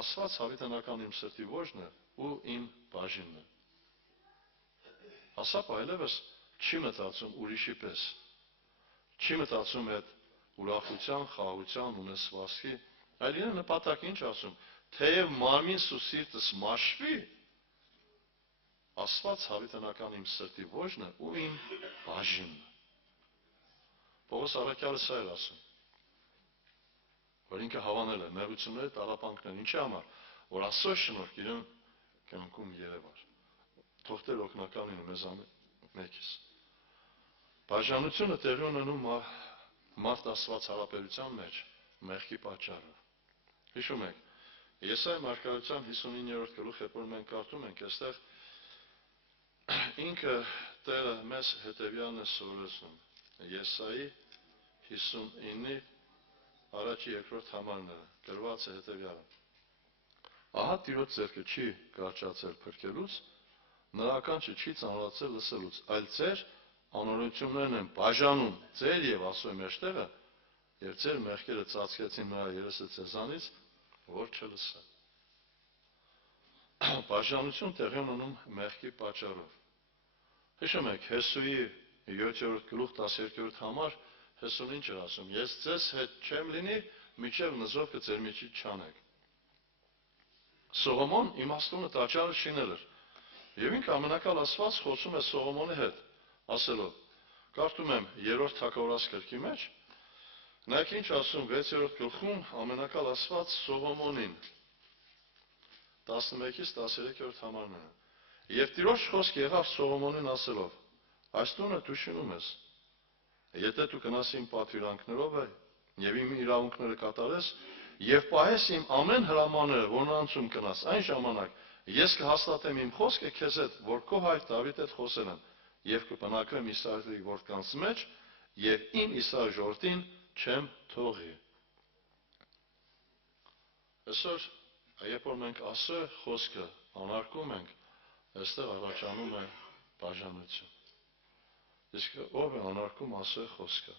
Աստված հավիտենական իմ սրտի ոճն է ու իմ բաժինն է։ Ասապ այլևս չի մտածում ուրիշի պես։ Չի մտածում այդ ուրախության, խաղաղության, ունեցվածքի, այլ իրեն նպատակ ինչ ասում, թեև մարմինս ու սիրտս մաշվի, Աստված հավիտենական իմ սրտի ոճն է ու իմ բաժինն է։ Պողոս առաքյալը սա էր ասում, որ ինքը հավանել է նեղությունների տառապանքներ, ինչի համար, որ Աստծո շնորհք իրեն կյանքում երևար։ Թող Տեր օգնական լինի մեզ մեկիս։ Բաժանությունը տեղի ունենում մարդ Աստված հարաբերության մեջ մեղքի պատճառով։ Հիշում եք, Եսայի մարգարեության 59-րդ գլուխ, երբ որ մենք կարդում ենք, այստեղ ինքը Տերը մեզ հետևյալն է սովորեցնում։ Եսայի 59-ի առաջի երկրորդ համարները գրված է հետևյալը. Ահա Տիրոջ ձեռքը չի կարճացել փրկելուց, նրա ականջը չի ծանրացել լսելուց, այլ ձեր անօրություններն են բաժանում ձեր եւ Աստծո մեջտեղը, եւ ձեր մեղքերը ծածկեցին նրա երեսը ձեզանից, որ չլսա։ Բաժանություն տեղի ունենում մեղքի պատճառով։ Հիշում եք, Հեսուի 7-րդ գլուխ 12-րդ համար Հեսուն ինչ էր ասում. Ես ձեզ հետ չեմ լինի, մինչև նզովքը ձեր միջից չանեք։ Սողոմոն իմաստունը տաճարը շինել էր։ Եվ ինքը ամենակալ Աստված խոսում է Սողոմոնի հետ, ասելով. Կարդում եմ 3-րդ թագավորաց գրքի մեջ, նայեք ինչ ասում 6-րդ գլխում ամենակալ Աստված Սողոմոնին 11-ից 13-րդ համարները։ Եվ Տիրոջ խոսք եղավ Սողոմոնին ասելով. Այս տունը դու շինում ես, եթե դու գնաս իմ պատվիրանքներով եւ իմ իրավունքները կատարես եւ պահես իմ ամեն հրամանները, որոնցում կնաս, այն ժամանակ ես կհաստատեմ իմ խոսքը քեզ հետ, որ քո հայր Դավիթ հետ խոսել եմ, եւ կբնակվեմ Իսրայելի որդկանց մեջ եւ իմ Իսրայել ժողովրդին չեմ թողի։ Այսօր, երբ որ մենք Աստծո խոսքը անարգում ենք, այստեղ առաջանում է բաժանություն։ Իսկ ով է անարգում Աստծո խոսքը։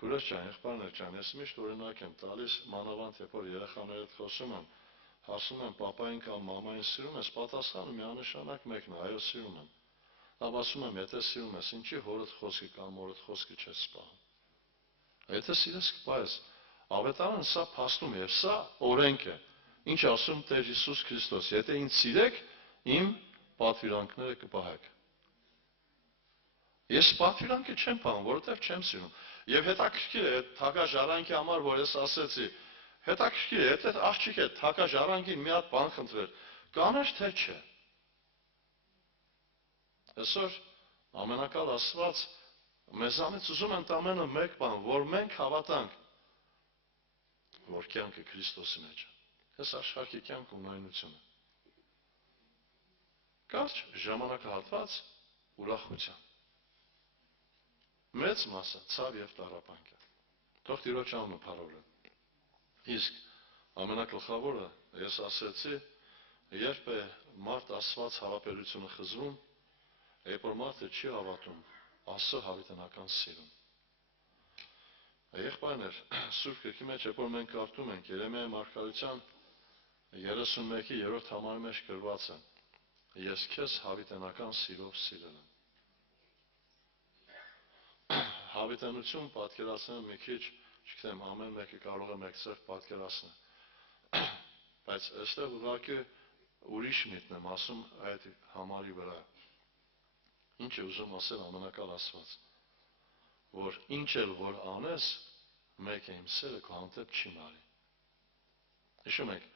Քուրս ջան, եղբայրներ ջան, ես միշտ օրինակ եմ տալիս, մանավանդ երբ որ երեխաների հետ խոսում եմ, ասում եմ պապային կամ մամային սիրում ես, պատասխանը միանշանակ մեկն է, այո սիրում եմ։ Լավ ասում եմ, եթե սիրում ես, ինչի հորդ խոսքը կամ մորդ խոսքը չես պահում։ Եթե սիրես կպահես, ավետարանը սա փաստում է, եւ սա օրենք է։ Ինչ ասում Տեր Հիսուս Քրիստոս, եթե ինձ սիրեք, իմ պատվիրանքները կպահեք։ Ես պատվիրանքը չեմ պահում, որովհետև չեմ սիրում։ Եվ հետաքրքիր է, թագաժարանքի համար, որ ես ասեցի, հետաքրքիր է, եթե աղջիկ է թագաժարանկին մի հատ բան խնդրել, կաներ թե չէ։ Այսօր ամենակալ Աստված մեզանից ուզում են տամենը մեկ բան, որ մենք հավատանք, որ կյանքը Քրիստոսի մեջ է։ Այս աշխարհի կյանքը ունայնությունը։ Կարճ ժամանակահատված ուրախության։ Մեծ մասը ցավ եւ տառապանք է։ Թող Տիրոջ անունը փառորեն։ Իսկ ամենակլխավորը ես ասեցի, երբ է մարդ Աստված հարաբերությունը խզում, երբ որ մարդը չի հավատում Աստծո հավիտենական սիրուն։ Եղբայրներ, Սուրբ Գրքի մեջ, երբ որ մենք կարդում ենք Երեմիայի մարգարեության 31-րդ համարի մեջ գրված է. Ես քեզ հավիտենական սիրով սիրել եմ։ Հավիտենություն պատկերացնելը մի քիչ, չգիտեմ, ամեն մեկը կարող է մեկցեղ պատկերացնել։ Բայց այստեղ ուղղակի ուրիշ միտն եմ ասում այդ համարի վրա։ Ինչ է ուզում ասել ամենակալ Աստված, որ ինչ էլ որ անես, մեկ է իմ սերը քո հանդեպ չի մարի։ Հիշում եք,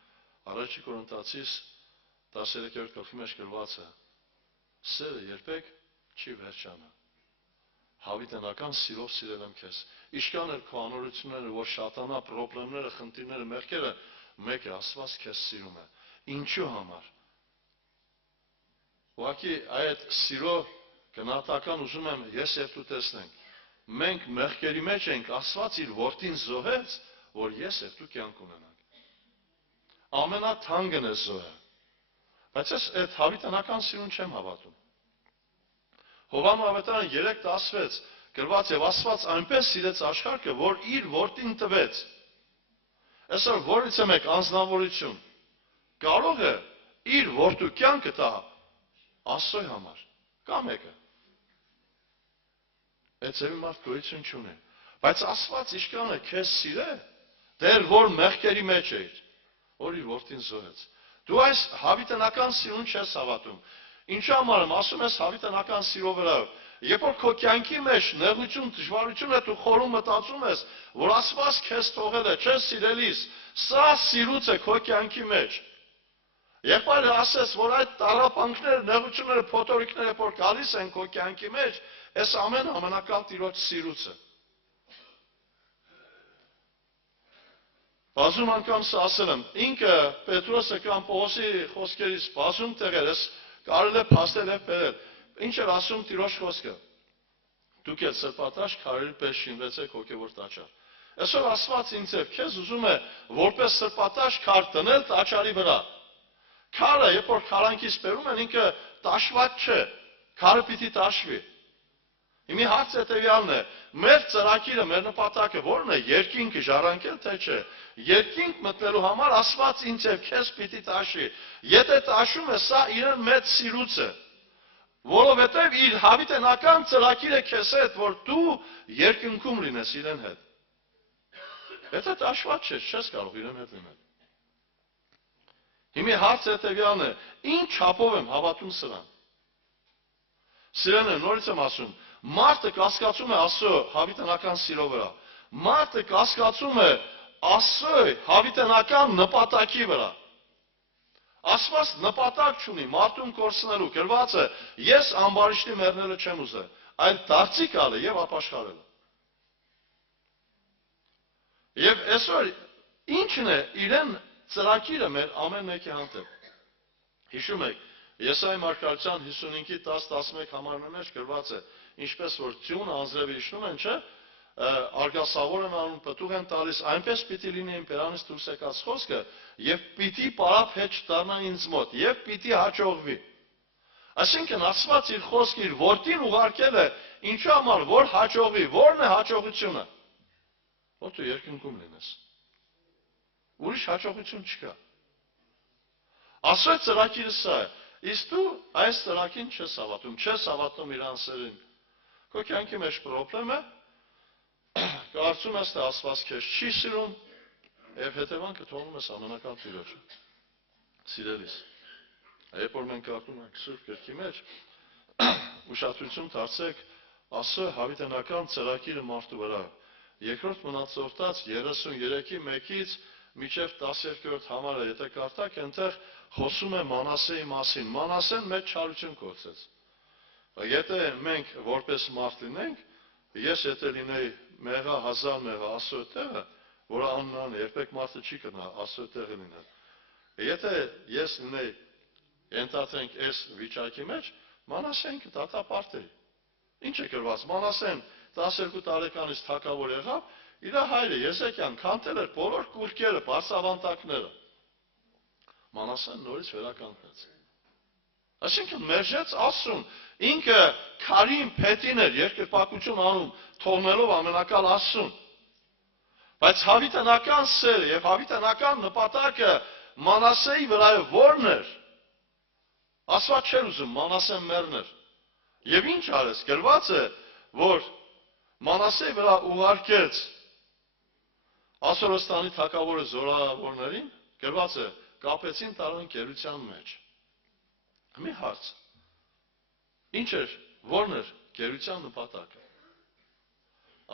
Առաջի Կորինթացիս 13-րդ գլխի մեջ գրված է. Սերը երբեք չի վերջանա։ Հավիտենական սիրով սիրել եմ քեզ։ Ինչքան էլ քո անօրությունները, որ շատանա, խնդիրները, մեղքերը, մեկ է Աստված քեզ սիրում է։ Ինչու համար։ Ուղղակի այդ սիրո գնահատական ուզում եմ ես եւ դու տեսնենք։ Մենք մեղքերի մեջ ենք, Աստված իր որդին զոհեց, որ ես եւ դու կյանք ունենանք։ Ամենաթանկն է զոհը։ Բայց ես այդ հավիտենական սիրուն չեմ հավատում։ Հովհաննես ավետարան 3:16 գրված եւ Աստված այնպես սիրեց աշխարհը, որ իր որդին տվեց։ Այսօր որից է մեկ անձնավորություն կարող է իր որդու կյանքը տա Աստծո համար։ Կա մեկը։ Այդ ծևի մարդ գոյություն չունի։ Բայց Աստված ինչքան է քեզ սիրել, դեռ որ մեղքերի մեջ էիր, որ իր որդին զոհեց։ Դու այս հավիտենական սիրուն չես հավատում։ Ինչու համար եմ ասում ես հավիտենական սիրո վրա։ Երբ որ քո կյանքի մեջ նեղություն, դժվարություն է, դու խորում մտածում ես, որ Աստված քեզ թողել է, չես սիրելիս, սա սիրուց է քո կյանքի մեջ։ Եղբայրը ասես, որ այդ տառապանքները, նեղությունները, փոթորիկները, որ գալիս են քո կյանքի մեջ, այս ամենակալ Տիրոջ սիրուց է։ Բազում անգամ ասել եմ, ինքը Պետրոսը կամ Պողոսի խոսքերից բազում տեղեր ես կարել է փաստել եւ բերել։ Ինչ էր ասում Տիրոջ խոսքը։ Դուք եք սրբատաշ քարերի պես շինվեցեք հոգևոր տաճար։ Այսօր Աստված ինձ եւ քեզ ուզում է որպես սրբատաշ քար դնել տաճարի վրա։ Քարը, երբ որ քարանքից բերում են, ինքը տաշված չէ։ Քարը պիտի տաշվի։ Իմի հարցը հետևյալն է. մեր ծրագիրը, մեր նպատակը ո՞րն է, երկինքը ժառանգել թե չէ։ Երկինք մտնելու համար Աստված ինձ եւ քեզ պիտի տաշի։ Եթե տաշում է, սա իրեն մեծ սիրուց է։ Որովհետեւ իր հավիտենական ծրագիրը քեզ հետ, որ դու երկնքում լինես իրեն հետ։ Եթե տաշված չես կարող իրեն հետ լինել։ Հիմի հարցը հետևյալն է. ինչ չափով եմ հավատում սրան։ Սիրելիներ, նորից եմ ասում, մարդը կասկածում է Աստծո հավիտենական սիրո վրա։ Մարդը կասկածում է Աստծո հավիտենական նպատակի վրա։ Աստված նպատակ չունի մարդուն կորցնելու, գրված է. ես ամբարիշտի մեռնելը չեմ ուզել, այլ դարձի գալը եւ ապաշխարելը։ Եվ այսօր ինչն է իրեն ծրագիրը մեր ամեն մեկի հանդեպ։ Հիշում եք, Եսայի մարգարեության 55:10-11 համարի մեջ գրված է, ինչպես որ ձյունը անձրևը իջնում են, չէ՞, արգասավոր են անում, պտուղ են տալիս, այնպես պիտի լինի իմ բերանից դուրս եկած խոսքը, եւ պիտի պարապ հետ չդառնա ինձ մոտ, եւ պիտի հաջողվի։ Այսինքն Աստված իր խոսքը իր որդին ուղարկել է, ինչու համար, որ հաջողվի, ո՞րն է հաջողությունը։ Որ դու երկնքում լինես։ Ուրիշ հաջողություն չկա։ Աստծո ծրագիրը սա է։ Իսկ դու այս ծրագիրին չես հավատում, չես հավատում իր անձերին։ Քո կյանքի մեջ խնդրեմ է, կարծում ես, թե Աստված քեզ չի սիրում, եւ հետևանքը թողնում ես ամենակալ Տիրոջը։ Սիրելիս, երբ որ մենք կարդում ենք Սուրբ Գրքի մեջ, ուշադրություն դարձեք Աստծո հավիտենական ծրագիրը մարդու վրա։ Երկրորդ մնացորդած 33:1-ից մինչև 12-րդ համարը, եթե կարդաք, այնտեղ խոսում է Մանասեի մասին։ Մանասեն մեծ չարություն գործեց։ Եթե մենք որպես մարդ լինենք, ես եթե լինեի մեղա, հազար մեղա Աստծո տեղը, որը աննան է, երբեք մարդը չի կնա Աստծո տեղը լինել։ Եթե ես լինեի, ենթադրենք այս վիճակի մեջ, Մանասեն կդատապարտեի։ Ինչ է գրված, Մանասեն 12 տարեկանից թագավոր եղավ, իր հայրը Եզեկիան քանթել էր բոլոր կուռքերը, բարձրավանդակները։ Մանասեն նորից վերականգնեց։ Այսինքն մերժեց Աստծուն, ինքը քարին փետին էր երկրպագություն անում, թողնելով ամենակալ Աստծուն։ Բայց հավիտենական սերը եւ հավիտենական նպատակը Մանասեի վրայով ո՞րն էր։ Աստված չէր ուզում Մանասեն մեռներ։ Եվ ինչ արեց, գրված է, որ Մանասեի վրա ուղարկեց Ասորոստանի թագավորը զորավորներին, գրված է, կապեցին տարան գերության մեջ։ Մի հարց։ Ինչ էր, ո՞րն էր գերության նպատակը։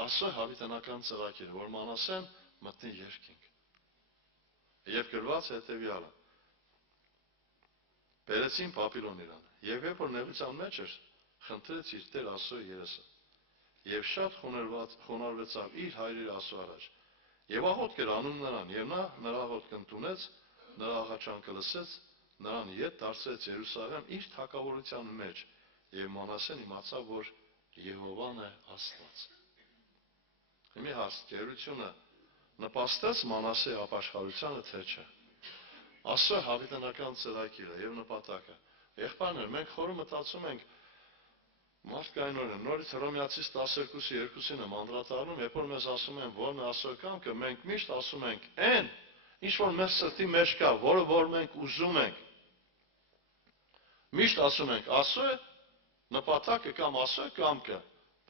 Աստծո հավիտենական ծրագիրը, որ Մանասեն մտնի երկինք։ Եվ գրված է հետևյալը. բերեցին Բաբիլոն իրան, եւ երբ որ նեղության մեջ էր, խնդրեց իր Տեր Աստծո երեսը, եւ շատ խոնարհվեցավ իր հայրի Աստծո առաջ, եւ աղոթք էր անում նրան, եւ նա նրա աղոթքը ընդունեց, նրա աղաչանքը լսեց, նրան ետ դարձրեց Երուսաղեմ իր թագավորության մեջ, եւ Մանասեն իմացավ, որ Եհովան է Աստված։ Հիմի հարց, գերությունը նպաստեց Մանասեի ապաշխարությանը, թե չէ։ Աստծո հավիտենական ծրագիրը եւ նպատակը։ Եղբայրներ, մենք խորը մտածում ենք մարդկային օրենը, նորից Հռոմեացիս 12:2-ին եմ անդրադառնում, երբ որ մեզ ասում են, որն է Աստծո կամքը, մենք միշտ ասում ենք, այն, ինչ որ մեր սրտի մեջ կա, որը որ մենք ուզում ենք։ Միշտ ասում ենք, Աստծո նպատակը կամ Աստծո կամքը,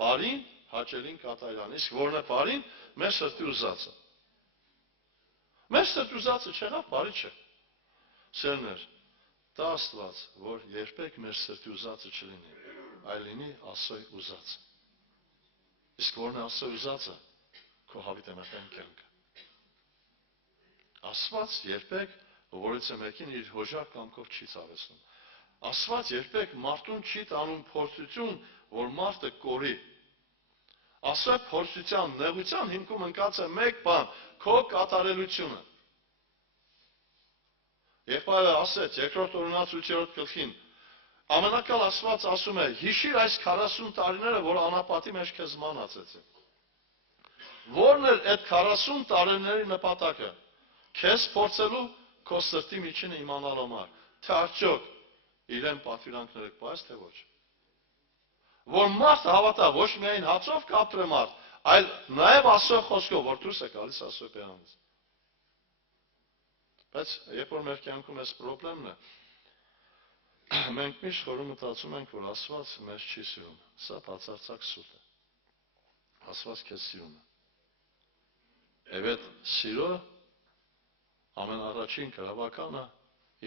բարին, հաճելին կատարան, իսկ որն է բարին, մեր սրտի ուզածը։ Մեր սրտի ուզածը չեղավ, բարի չէ։ Սերներ, դա Աստված, որ երբեք մեր սրտի ուզածը չլինի, այլ լինի Աստծո ուզածը։ Իսկ որն է Աստծո ուզածը, քո հավիտենական կյանքը։ Աստված երբեք որից է մեկին իր հոժար կամքով չի ցավեցնում։ Աստված երբեք մարդուն չի տանում փորձություն, որ մարդը կորի։ Աստծո փորձության, նեղության հիմքում ընկած է մեկ բան՝ քո կատարելությունը։ Եղբայրը ասեց, երկրորդ օրինաց 8-րդ գլխին, ամենակալ Աստված ասում է, հիշիր այս 40 տարիները, որ անապատի մեջ քեզ մանացեցին։ Որն էր այդ 40 տարիների նպատակը։ Քեզ փորձելու քո սրտի միջինը իմանալու համար, թե արդյոք իրեն պատվիրանքները կպայես, թե ոչ։ Որ մարդը հավատա, ոչ միայն հացով կապրե մարդ, այլ նաև Աստծո խոսքով, որ դուրս է գալիս Աստծո բերանից։ Բայց երբ որ մեր կյանքում այս խնդիրն է, մենք միշտ խորը մտածում ենք, որ Աստված մեզ չի սիրում։ Սա բացարձակ սուտ է։ Աստված քեզ սիրում է։ Եվ այդ սիրո ամենառաջին գրավականը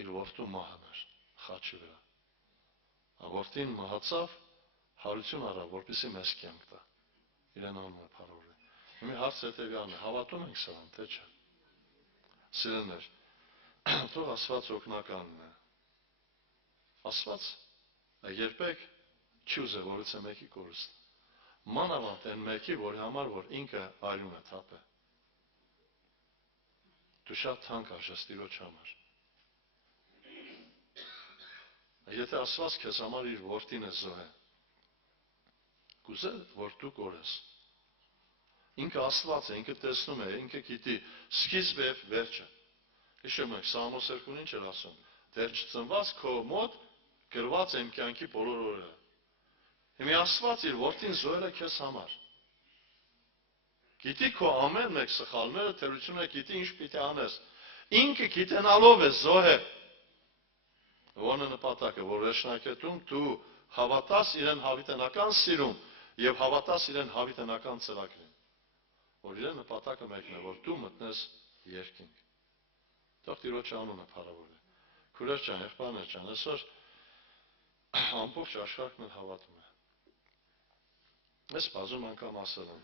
իր որդու մահն էր խաչի վրա։ Որդին մահացավ, հարություն առավ, որպեսզի մեզ կյանք տա։ Իրեն անունը փառավորի։ Հիմա հարցը հետևյալն է, հավատում ենք սրան, թե չէ։ Սիրելիներ, թող Աստված օգնականն է։ Աստված երբեք չի ուզել որից է մեկի կորուստ։ Մանավանդ այն մեկի, որի համար որ ինքը արյուն է թափը։ Դու շատ թանկ արժես Տիրոջ համար։ Եթե Աստված քեզ համար իր որդին է զոհել, կուզել, որ դու կորես։ Ինքը Աստված է, ինքը տեսնում է, ինքը գիտի սկիզբը եւ վերջը։ Հիշում եք, Սաղմոս 2-ն ինչ էր ասում. դեռ չծնված քո մոտ գրված է իմ կյանքի բոլոր օրերը։ Հիմա Աստված իր որդին զոհել է քեզ համար։ Գիտի քո ամեն մեկ սխալները, թերությունը գիտի ինչ պիտի անես։ Ինքը գիտենալով է զոհել։ Որն է նպատակը, որ վերջնակետում դու հավատաս իրեն հավիտենական սիրում եւ հավատաս իրեն հավիտենական ծրագրին։ Որ իրեն նպատակը մեկն է, որ դու մտնես երկինք։ Թող Տիրոջ անունը փառավորի։ Քուրեր ջան, եղբայրներ ջան, այսօր ամբողջ աշխարհն հավատում է։ Ես բազում անգամ ասել եմ,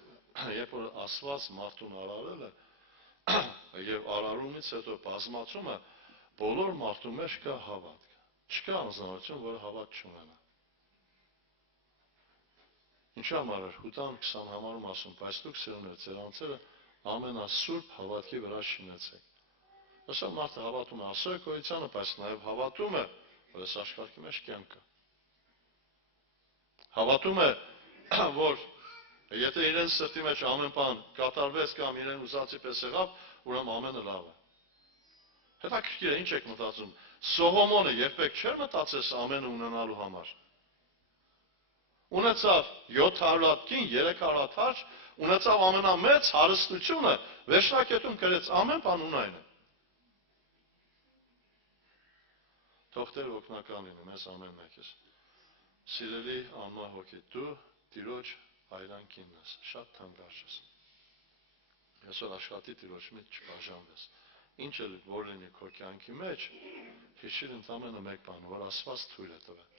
երբ որ Աստված մարդուն արարել է, եւ արարումից հետո բազմացումը, բոլոր մարդու մեջ կա հավատք։ Չկա անձնություն, որը հավատ չունենա։ Ինչու համար էր Հուտան 20 համարում ասում, բայց դուք սիրուներ ձեր անձերը ամենասուրբ հավատքի վրա շինեցեք։ Այսօր մարդը հավատում է Աստծո գոյությանը, բայց նաև հավատում է, որ այս աշխարհի մեջ կյանք կա։ Հավատում է, որ եթե իրեն սրտի մեջ ամեն բան կատարվեց կամ իրեն ուզածի պես եղավ, ուրեմն ամենը լավ է։ Հետաքրքիր է, ինչ եք մտածում։ Սողոմոնը երբեք չէր մտածես ամենը ունենալու համար։ Ունեցավ 700 հատ կին, 300 հատ հարճ, ունեցավ ամենամեծ հարստությունը, վերջնակետում գրեց ամեն բան ունայն է։ Թող Տեր օգնական լինի մեզ ամեն մեկիս։ Սիրելի անմահ հոգի, դու Տիրոջ հայրանկինն ես, շատ թանկարժ ես։ Այսօր աշխատի Տիրոջ մեջ չբաժանվես։ Ինչ էլ որ լինի քո կյանքի մեջ, հիշիր ընդամենը մեկ բան, որ Աստված թույլ է տվել։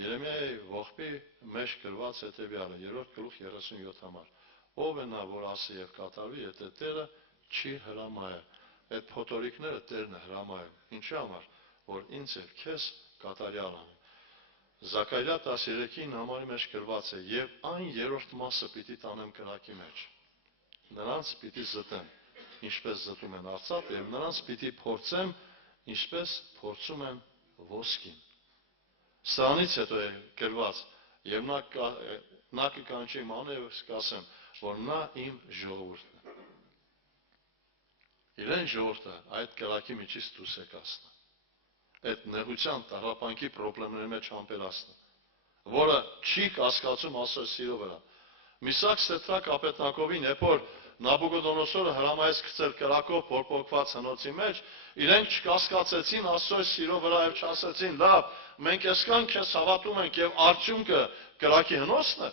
Երեմիայի ողբի մեջ գրված հետևյալը 3-րդ գլուխ 37 համար։ Ով է նա, որ ասի եւ կատարվի, եթե Տերը չի հրամայել։ Այդ փոթորիկները Տերն է հրամայել։ Ինչի համար, որ ինձ եւ քեզ կատարյալ անի։ Զաքարիա 13-ին համարի մեջ գրված է. եւ այն երրորդ մասը պիտի տանեմ կրակի մեջ։ Նրանց պիտի զտեմ, ինչպես զտում են արծաթ, եւ նրանց պիտի փորձեմ, ինչպես փորձում են ոսկին։ Սրանից հետո է գրված, եւ նա կկանչի մանե եւ կասեմ, որ նա իմ ժողովուրդն է։ Իրեն ժողովուրդը այդ կրակի միջից դուրս է կասնա։ Այդ նեղության տառապանքի խնդիրների մեջ համբերացնը, որը չի կասկածում Աստծո սիրո վրա։ Միսակ Սեդրակ Ապեդնագովին, երբ որ Նաբուկոդոնոսորը հրամայեց գցել կրակով բորբոքված հնոցի մեջ, իրենք չկասկածեցին Աստծո սիրո վրա եւ չասեցին. լավ, մենք այսքան քեզ հավատում ենք եւ արդյունքը կրակի հնոցն է։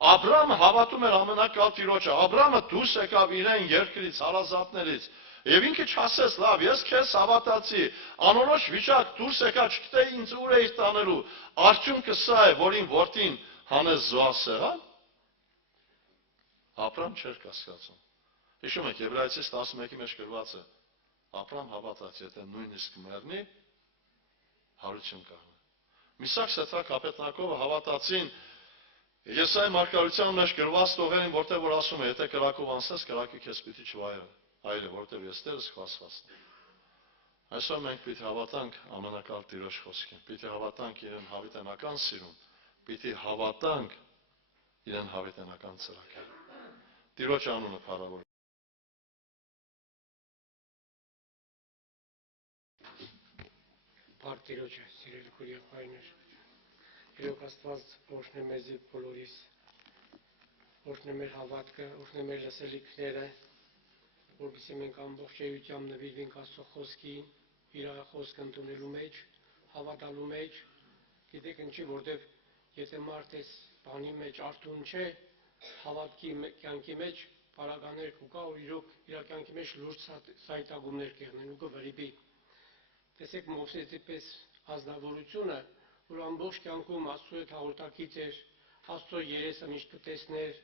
Աբրամը հավատում էր ամենակալ Տիրոջը։ Աբրամը դուրս եկավ իրեն երկրից, հարազատներից, եւ ինքը չասեց, լավ, ես քեզ հավատացի, անորոշ վիճակ դուրս եկա, չգիտեի ինձ ուր էիր տանելու, արդյունքը սա է, որ իմ որդին հանեց զոհասեղան։ Աբրամ չէր կասկածում։ Հիշում եք, Եբրայեցիս 11-ի մեջ գրված է. Աբրամ հավատաց, եթե նույնիսկ մեռնի, հարություն կառնի։ Միսակ Սեդրակ Ապեդնագովը հավատացին Եսայի մարգարության մեջ գրված տողերին, որտեղ որ ասում է, եթե կրակով անցնես, կրակը քեզ պիտի չվայրի, այլ է, որտեղ ես Տերս քո Աստվածն եմ։ Այսօր մենք պիտի հավատանք ամենակալ Տիրոջ խոսքին, պիտի հավատանք իրեն հավիտենական սիրուն, պիտի հավատանք իրեն հավիտենական ծրագրին։ Տիրոջ անունը փառավոր։ Փառք Տիրոջը, սիրելի քույր եղբայրներ։ Իրոք Աստված օրհնե մեզ եւ բոլորիս, օրհնե մեր հավատքը, օրհնե մեր լսելիքները, որովհետեւ մենք ամբողջ էությամբ նվիրվենք Աստծո խոսքին, իր խոսքը ընդունելու մեջ, հավատալու մեջ։ Գիտեք ինչի, որովհետեւ եթե մարդ էս բանի մեջ արթուն չէ, հավատքի կյանքի մեջ բարականներ կա, որ իրոք իր կյանքի մեջ լուրջ սայտագումներ կեղնեն ու կվրիպի։ Տեսեք Մովսեսի պես ազնվորությունը, որ ամբողջ կյանքում Աստծո հետ հաղորդակից էր, Աստծո երեսը միշտ կտեսներ,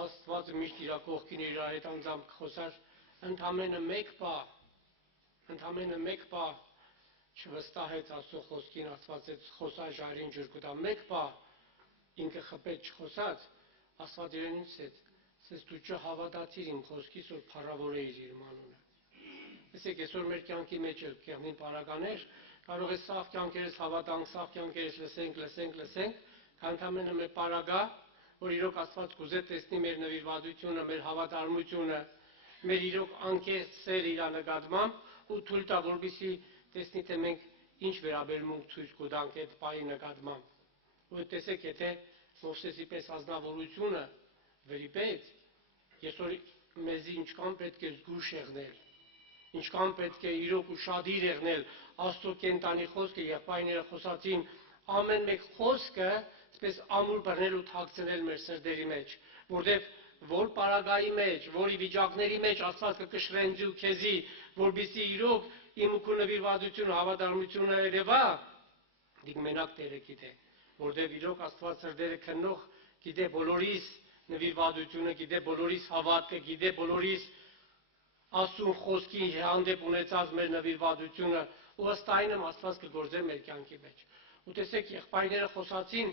Աստվածը միշտ իր կողքին իր հետ անձամբ կխոսար, ընդամենը մեկ պահ չվստահեց Աստծո խոսքին, Աստված այդ խոսաժարին ջուր կտա, մեկ պահ ինքը խփեց չխոսած, Աստված իրեն ասեց, «Սես դու չհավատացիր իմ խոսքից, որ փառավորեիր իր անունը»։ Տեսեք, այսօր մեր կյանքի մեջ էլ կեղնին պարագաներ, կարող է սաղ կյանքերս հավատանք, սաղ կյանքերս լսենք, քանթամենը մեր պարագա, որ իրոք Աստված կուզե տեսնի մեր նվիրվածությունը, մեր հավատարմությունը, մեր իրոք անկեղծ սեր իր նկատմամբ ու թույլ տա, որպեսզի տեսնի, թե մենք ինչ վերաբերմունք ցույց կտանք այդ պահի նկատմամբ։ Ու տեսեք, եթե Մովսեսի պես ազնվորությունը վրիպեց, այսօր մեզի ինչքան պետք է զգույշ եղնել, ինչքան պետք է իրոք ուշադիր եղնել Աստծո կենտանի խոսքը, եղբայրները խոսացին, ամեն մեկ խոսքը այսպես ամուր բռնել ու թաքցնել մեր սրտերի մեջ, որտեղ որ պարագայի մեջ, որի վիճակների մեջ Աստված կկշռե ինձ ու քեզի, որպեսզի իրոք իմ ու քո նվիրվածությունը, հավատարմությունը երևա, դիք մենակ Տերը գիտե, որտեղ իրոք Աստված սրտերը քննող գիտե բոլորիս նվիրվածությունը, գիտե բոլորիս հավատքը, գիտե բոլորիս Աստծուն խոսքի հանդեպ ունեցած մեր նվիրվածությունը ու ըստ այնմ Աստված կգործե մեր կյանքի մեջ։ Ու տեսեք, եղբայրները խոսացին,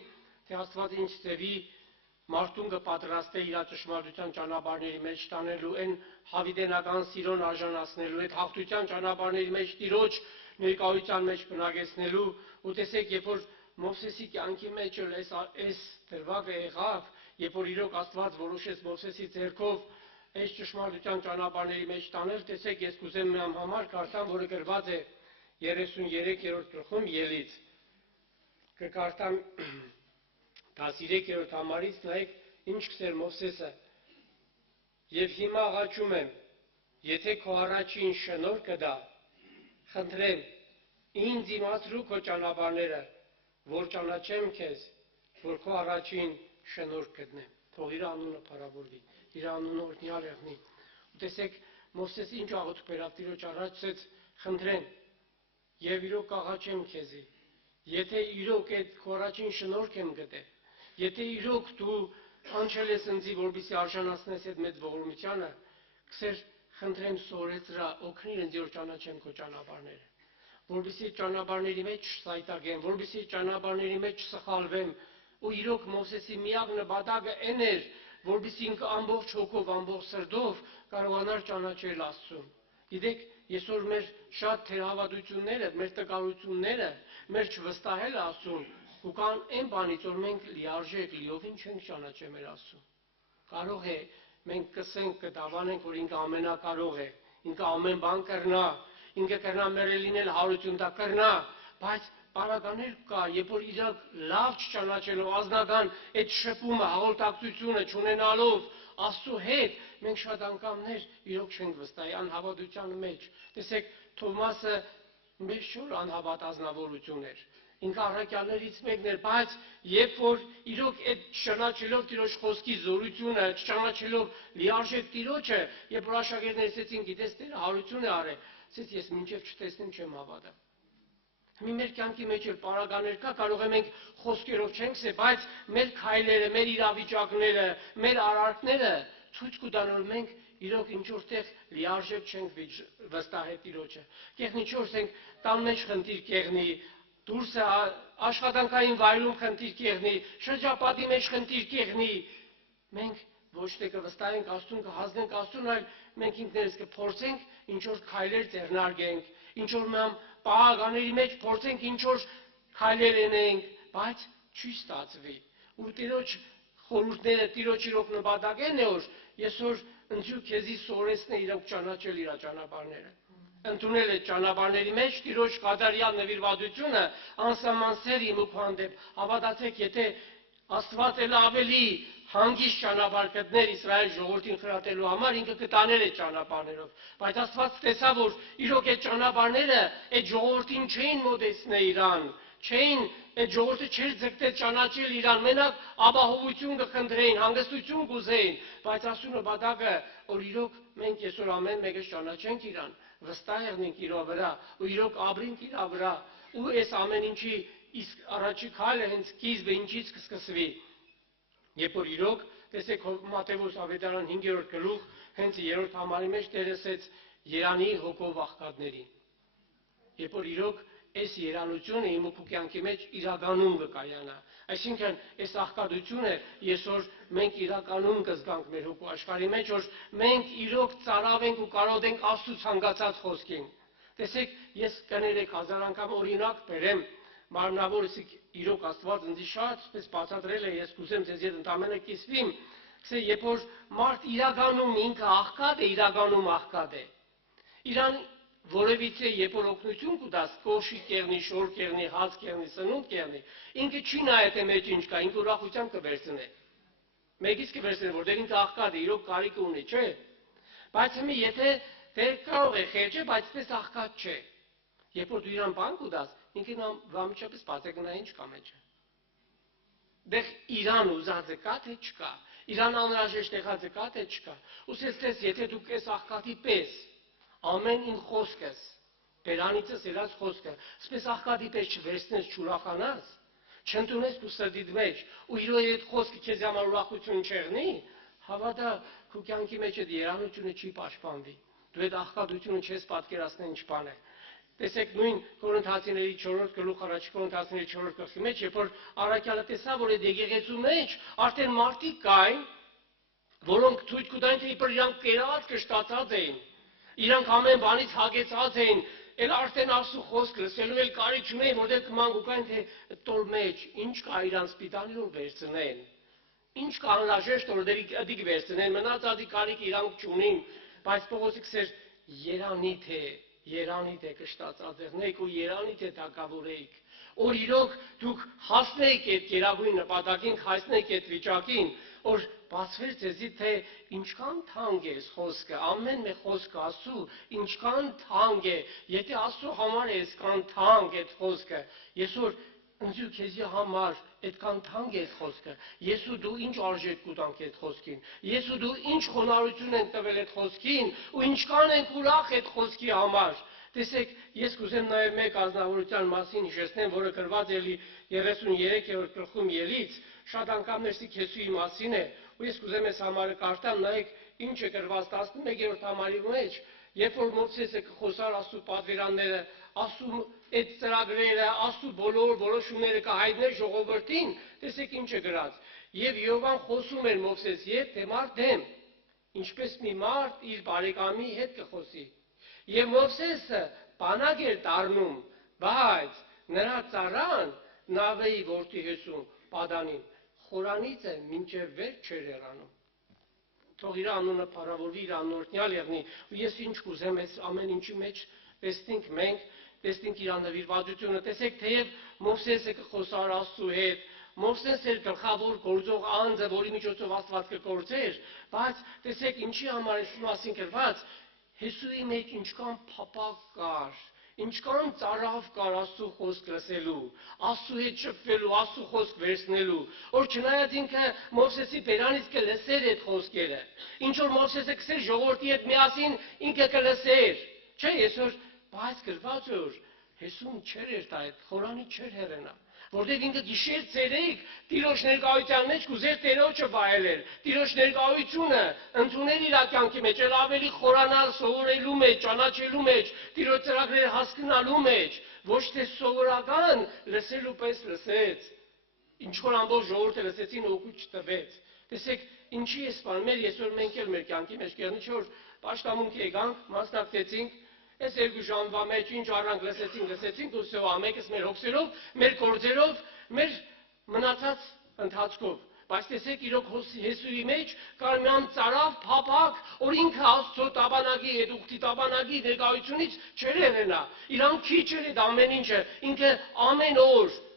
թե Աստված ինչ ձևի մարդուն կպատրաստե իր ճշմարտության ճանապարհների մեջ տանելու, այն հավիտենական սիրուն արժանացնելու, այդ հաղթության ճանապարհների մեջ Տիրոջ ներկայության մեջ բնակեցնելու։ Ու տեսեք, երբ որ Մովսեսի կյանքի մեջ այս դրվագը եղավ, երբ որ իրոք Աստված որոշեց Մովսեսի ձեռքով այս ճշմարտության ճանապարհների մեջ տանել, տեսեք, ես կուզեմ մի համար կարդամ, որը գրված է 33-րդ գլխում ելից։ Կկարդամ 13-րդ համարից, նայեք ինչ գսեր Մովսեսը։ Եվ հիմա աղաչում եմ, եթե քո առաջին շնորհքը դա, խնդրեմ, ինձ իմացրու քո ճանապարհները, որ ճանաչեմ քեզ, որ քո առաջին շնորհք գտնեմ։ Թող իր անունը փառավորվի, իր անունը օրհնյալ եղնի։ Տեսեք, Մովսեսը ինչ աղոթք բերավ Տիրոջ առաջ, ասեց, խնդրեմ, եւ իրոք աղաչեմ քեզի, եթե իրոք այդ քո առաջին շնորհք եմ գտել, եթե իրոք դու անչել ես ինձի, որպեսզի արժանացնես այդ մեծ ողորմությանը, քսեր խնդրեմ սորեցրա, օգնիր ինձ որ ճանաչեմ քո ճանապարհները, որպեսզի ճանապարհների մեջ չսայտագեմ, որպեսզի ճանապարհների մեջ չսխալվեմ, ու իրոք Մովսեսի միակ նպատակը այն էր, որպեսզի ինքը ամբողջ հոգով, ամբողջ սրտով կարողանար ճանաչել Աստծուն։ Գիտեք, այսօր մեր շատ թերահավատությունները, մեր տկարությունները, մեր չվստահելը Աստծուն, ու կան այն բանից, որ մենք լիարժեք, լիովին չենք ճանաչել մեր Աստծուն։ Կարող է մենք կսենք, կդավանենք, որ ինքը ամենակարող է, ինքը ամեն բան կրնա, ինքը կրնա մերը լինել հարություն տա կրնա, բայց պարագաներ կա, երբ որ իրոք լավ չճանաչելով, ազնական այդ շփումը, հաղորդակցությունը չունենալով Աստծու հետ, մենք շատ անգամներ իրոք չենք վստահի անհավատության մեջ։ Տեսեք, Թովմասը մեծ շոր անհավատ ազնվորություն էր։ Ինքը առաքյալներից մեկն էր, բայց երբ որ իրոք այդ չճանաչելով Տիրոջ խոսքի զորությունը, չճանաչելով լիարժեք Տիրոջը, երբ որ աշակերտներն ասեցին, գիտես Տերը հարություն է արել, ասեց ես մինչև չտեսնեմ չեմ հավատա։ Մի մեր կյանքի մեջ էլ պարագաներ կա, կարող է մենք խոսքերով չենք ասել, բայց մեր քայլերը, մեր իրավիճակները, մեր արարքները ցույց կտան, որ մենք իրոք ինչ-որ տեղ լիարժեք չենք վստահել Տիրոջը։ Կեղնի չորս ենք տան մեջ խնդիր կեղնի, դուրս աշխատանքային վայրում խնդիր կեղնի, շրջապատի մեջ խնդիր կեղնի։ Մենք ոչ թե կվստահենք Աստծուն, կհազնենք Աստծուն, այլ մենք ինքներս կփորձենք ինչ-որ քայլեր ձեռնարկենք, ինչ-որ մամ պահականների մեջ փորձենք ինչ-որ քայլեր անենք, բայց չի ստացվի։ Ու Տիրոջ խորհուրդները, Տիրոջ իրոք նպատակն է, որ այսօր ընձյուղ քեզի սորեցնե իրոք ճանաչել իր ճանապարհները։ Ընդունել այդ ճանապարհների մեջ Տիրոջ կատարյալ նվիրվածությունը անսահման սեր իմ ու քո հանդեպ։ Հավատացեք, եթե Աստված էլ ավելի հանգիստ ճանապարհ գտներ Իսրայել ժողովրդին խրատելու համար, ինքը կտաներ այդ ճանապարհներով։ Բայց Աստված տեսավ, որ իրոք այդ ճանապարհները այդ ժողովրդին չէին մոտեցնել իրան, չէին այդ ժողովուրդը չէր ձգտել ճանաչել իրան, մենակ ապահովություն կխնդրեին, հանգստություն կուզեին, բայց Աստծո նպատակը, որ իրոք մենք այսօր ամեն մեկը ճանաչենք իրան, վստահ եղնենք իր վրա, ու իրոք ապրենք իր վրա, ու այս ամեն ինչի իսկ առաջի քայլը հենց սկիզբը ինչից կսկսվի։ Երբ որ իրոք, տեսեք Մատթեոս ավետարան 5-րդ գլուխ, հենց 3-րդ համարի մեջ Տերը ասեց Երանի հոգով աղքատներին։ Երբ որ իրոք այս երանությունը իմ ու քո կյանքի մեջ իրականում կկայանա։ Այսինքն, այս աղքատությունը այսօր մենք իրականում կզգանք մեր հոգու աշխարհի մեջ, որ մենք իրոք ծարավենք ու կարոտենք Աստծո ցանկացած խոսքին։ Տեսեք, ես կներեք հազար անգամ օրինակ բերեմ, մարմնավորս իրոք Աստված ինձ շատ սպես բացատրել է, ես կուզեմ ձեզ հետ ընդամենը կիսվիմ, ասե երբ որ մարդ իրականում ինքը աղքատ է, իրականում աղքատ է։ Իրան որևիցե երբ որ օգնություն կտաս, կոշի կեղնի, շոր կեղնի, հաց կեղնի, սնունդ կեղնի, ինքը չի նայ թե մեջ ինչ կա, ինքը ուրախությամբ կվերցնե։ Մեկից կվերցնե, որտեղ ինքը աղքատ է, իրոք կարիք ունի, չէ։ Բայց հիմա եթե դե կարող է խեղճը, բայց պես աղքատ չէ։ Երբ որ դու իրան բան կտաս, ինքն վամիջապես բացակնա ինչ կա մեջը։ Դեղ իրան ուզածը կա թե չկա, իրան անհրաժեշտ եղածը կա թե չկա։ Ուսեցես, եթե դու կես աղքատի պես ամեն իմ խոսքս, բերանիցս երած խոսքը, սպես աղքատի պես չվերցնես, չուրախանաս, չընդունես դու սրտիդ մեջ, ու իրոք այդ խոսքը քեզ համար ուրախություն չեղնի, հավատա քո կյանքի մեջ այդ երանությունը չի պաշտպանվի։ Դու այդ աղքատությունը չես պատկերացնի ինչ բան է։ Տեսեք նույն Կորինթացիների 4-րդ գլուխ առաջ Կորինթացիների 4-րդ գլխի մեջ, երբ որ առաքյալը տեսավ, որ այդ եկեղեցու մեջ արդեն մարդիկ կային, որոնք ցույց կտային, թե իբր իրանք կերած կշտացած էին, իրանք ամեն բանից հագեցած էին, էլ արդեն Աստծո խոսք լսելու էլ կարիք չունեին, որտեղ կման գուկային, թե տոր մեջ ինչ կա իրանց պիտանի որ վերցնեն։ ինչ կանհրաժեշտ որ դիք վերցնեն, մնաց ադի կարիք իրանք չունին, բայց Պողոսը կսեր Երանի թե կշտած ածեղնեիք ու Երանի թե թակավորեիք, որ իրոք դուք հասնեիք այդ գերագույն նպատակին, հասնեիք այդ վիճակին, որ բացվեր ձեզի թե ինչքան թանկ է այս խոսքը, ամեն մի խոսքը Աստծու ինչքան թանկ է, եթե Աստծու համար է այսքան թանկ այդ խոսքը, ես որ ընձու քեզի համար այդքան թանկ է այդ խոսքը, ես ու դու ինչ արժեք կուտանք այդ խոսքին, ես ու դու ինչ խոնարհություն ենք տվել այդ խոսքին ու ինչքան ենք ուրախ այդ խոսքի համար։ Տեսեք, ես կուզեմ նաև մեկ ազնվորության մասին հիշեցնեմ, որը գրված է 33-րդ գլխում ելից, շատ անգամներ Քեսուի մասին է, ու ես կուզեմ այս համարը կարդամ, նայեք ինչ է գրված 11-րդ համարի մեջ, երբ որ Մովսեսը կխոսար Աստծու պատվիրանները, Աստծու այդ ծրագրերը, Աստծու բոլոր որոշումները կհայտներ ժողովրդին, տեսեք ինչ է գրած։ Եվ Յովան խոսում էր Մովսես հետ թե մարդ դեմ, ինչպես մի մարդ իր բարեկամի հետ կխոսի։ Եվ Մովսեսը բանակ էր դառնում, բայց նրա ծառան նավեի որդի Հեսուն Պադանին խորանից է մինչև վերջ չէր հեռանում։ Թող իր անունը փառավորվի, իր անօրհնյալ եղնի, ու ես ինչ կուզեմ այս ամեն ինչի մեջ տեսնենք մենք, տեսնենք իր նվիրվածությունը, տեսեք թեև Մովսեսը կխոսար Աստծու հետ, Մովսեսը էր գլխավոր գործող անձը, որի միջոցով Աստված կգործեր, բայց տեսեք ինչի համար է մասին գրված, Հեսուի մեջ ինչքան փափակ կար, ինչքան ծարավ կար Աստծու խոսք լսելու, Աստծու հետ շփվելու, Աստծու խոսք վերցնելու, որ չնայած ինքը Մովսեսի բերանից կլսեր այդ խոսքերը, ինչ որ Մովսեսը կսեր ժողովրդի հետ միասին ինքը կլսեր, չէ, այսօր բայց գրված է որ Հեսուն չէր էր տա այդ խորանի չէր հեռենա, որտեղ ինքը գիշեր ցերեկ Տիրոջ ներկայության մեջ կուզեր Տերոջը վայելել, Տիրոջ ներկայությունը ընդունել իր կյանքի մեջ, ել ավելի խորանալ սովորելու մեջ, ճանաչելու մեջ, Տիրոջ ծրագրերը հասկանալու մեջ, ոչ թե սովորական լսելու պես լսեց, ինչ որ ամբողջ ժողովուրդը լսեցին օգուտ չտվեց։ Տեսեք, ինչի է սպան մեր այսօր մենք էլ մեր կյանքի մեջ կերնի չէ որ պաշտամունքի եկանք, մասնակցեցինք Այս երկու ժամվա մեջ ինչ առանք լսեցինք ու սեვა մեկս մեր հոգսերով, մեր գործերով, մեր մնացած ընթացքով։ Բայց տեսեք իրոք Հեսուի մեջ կար մի ծարավ փափակ, որ ինքը Աստծո տաբանակի հետ ուխտի տաբանակի ներկայությունից չէր եղենա։ Իրան քիչ էր այդ ամեն ինչը, ինքը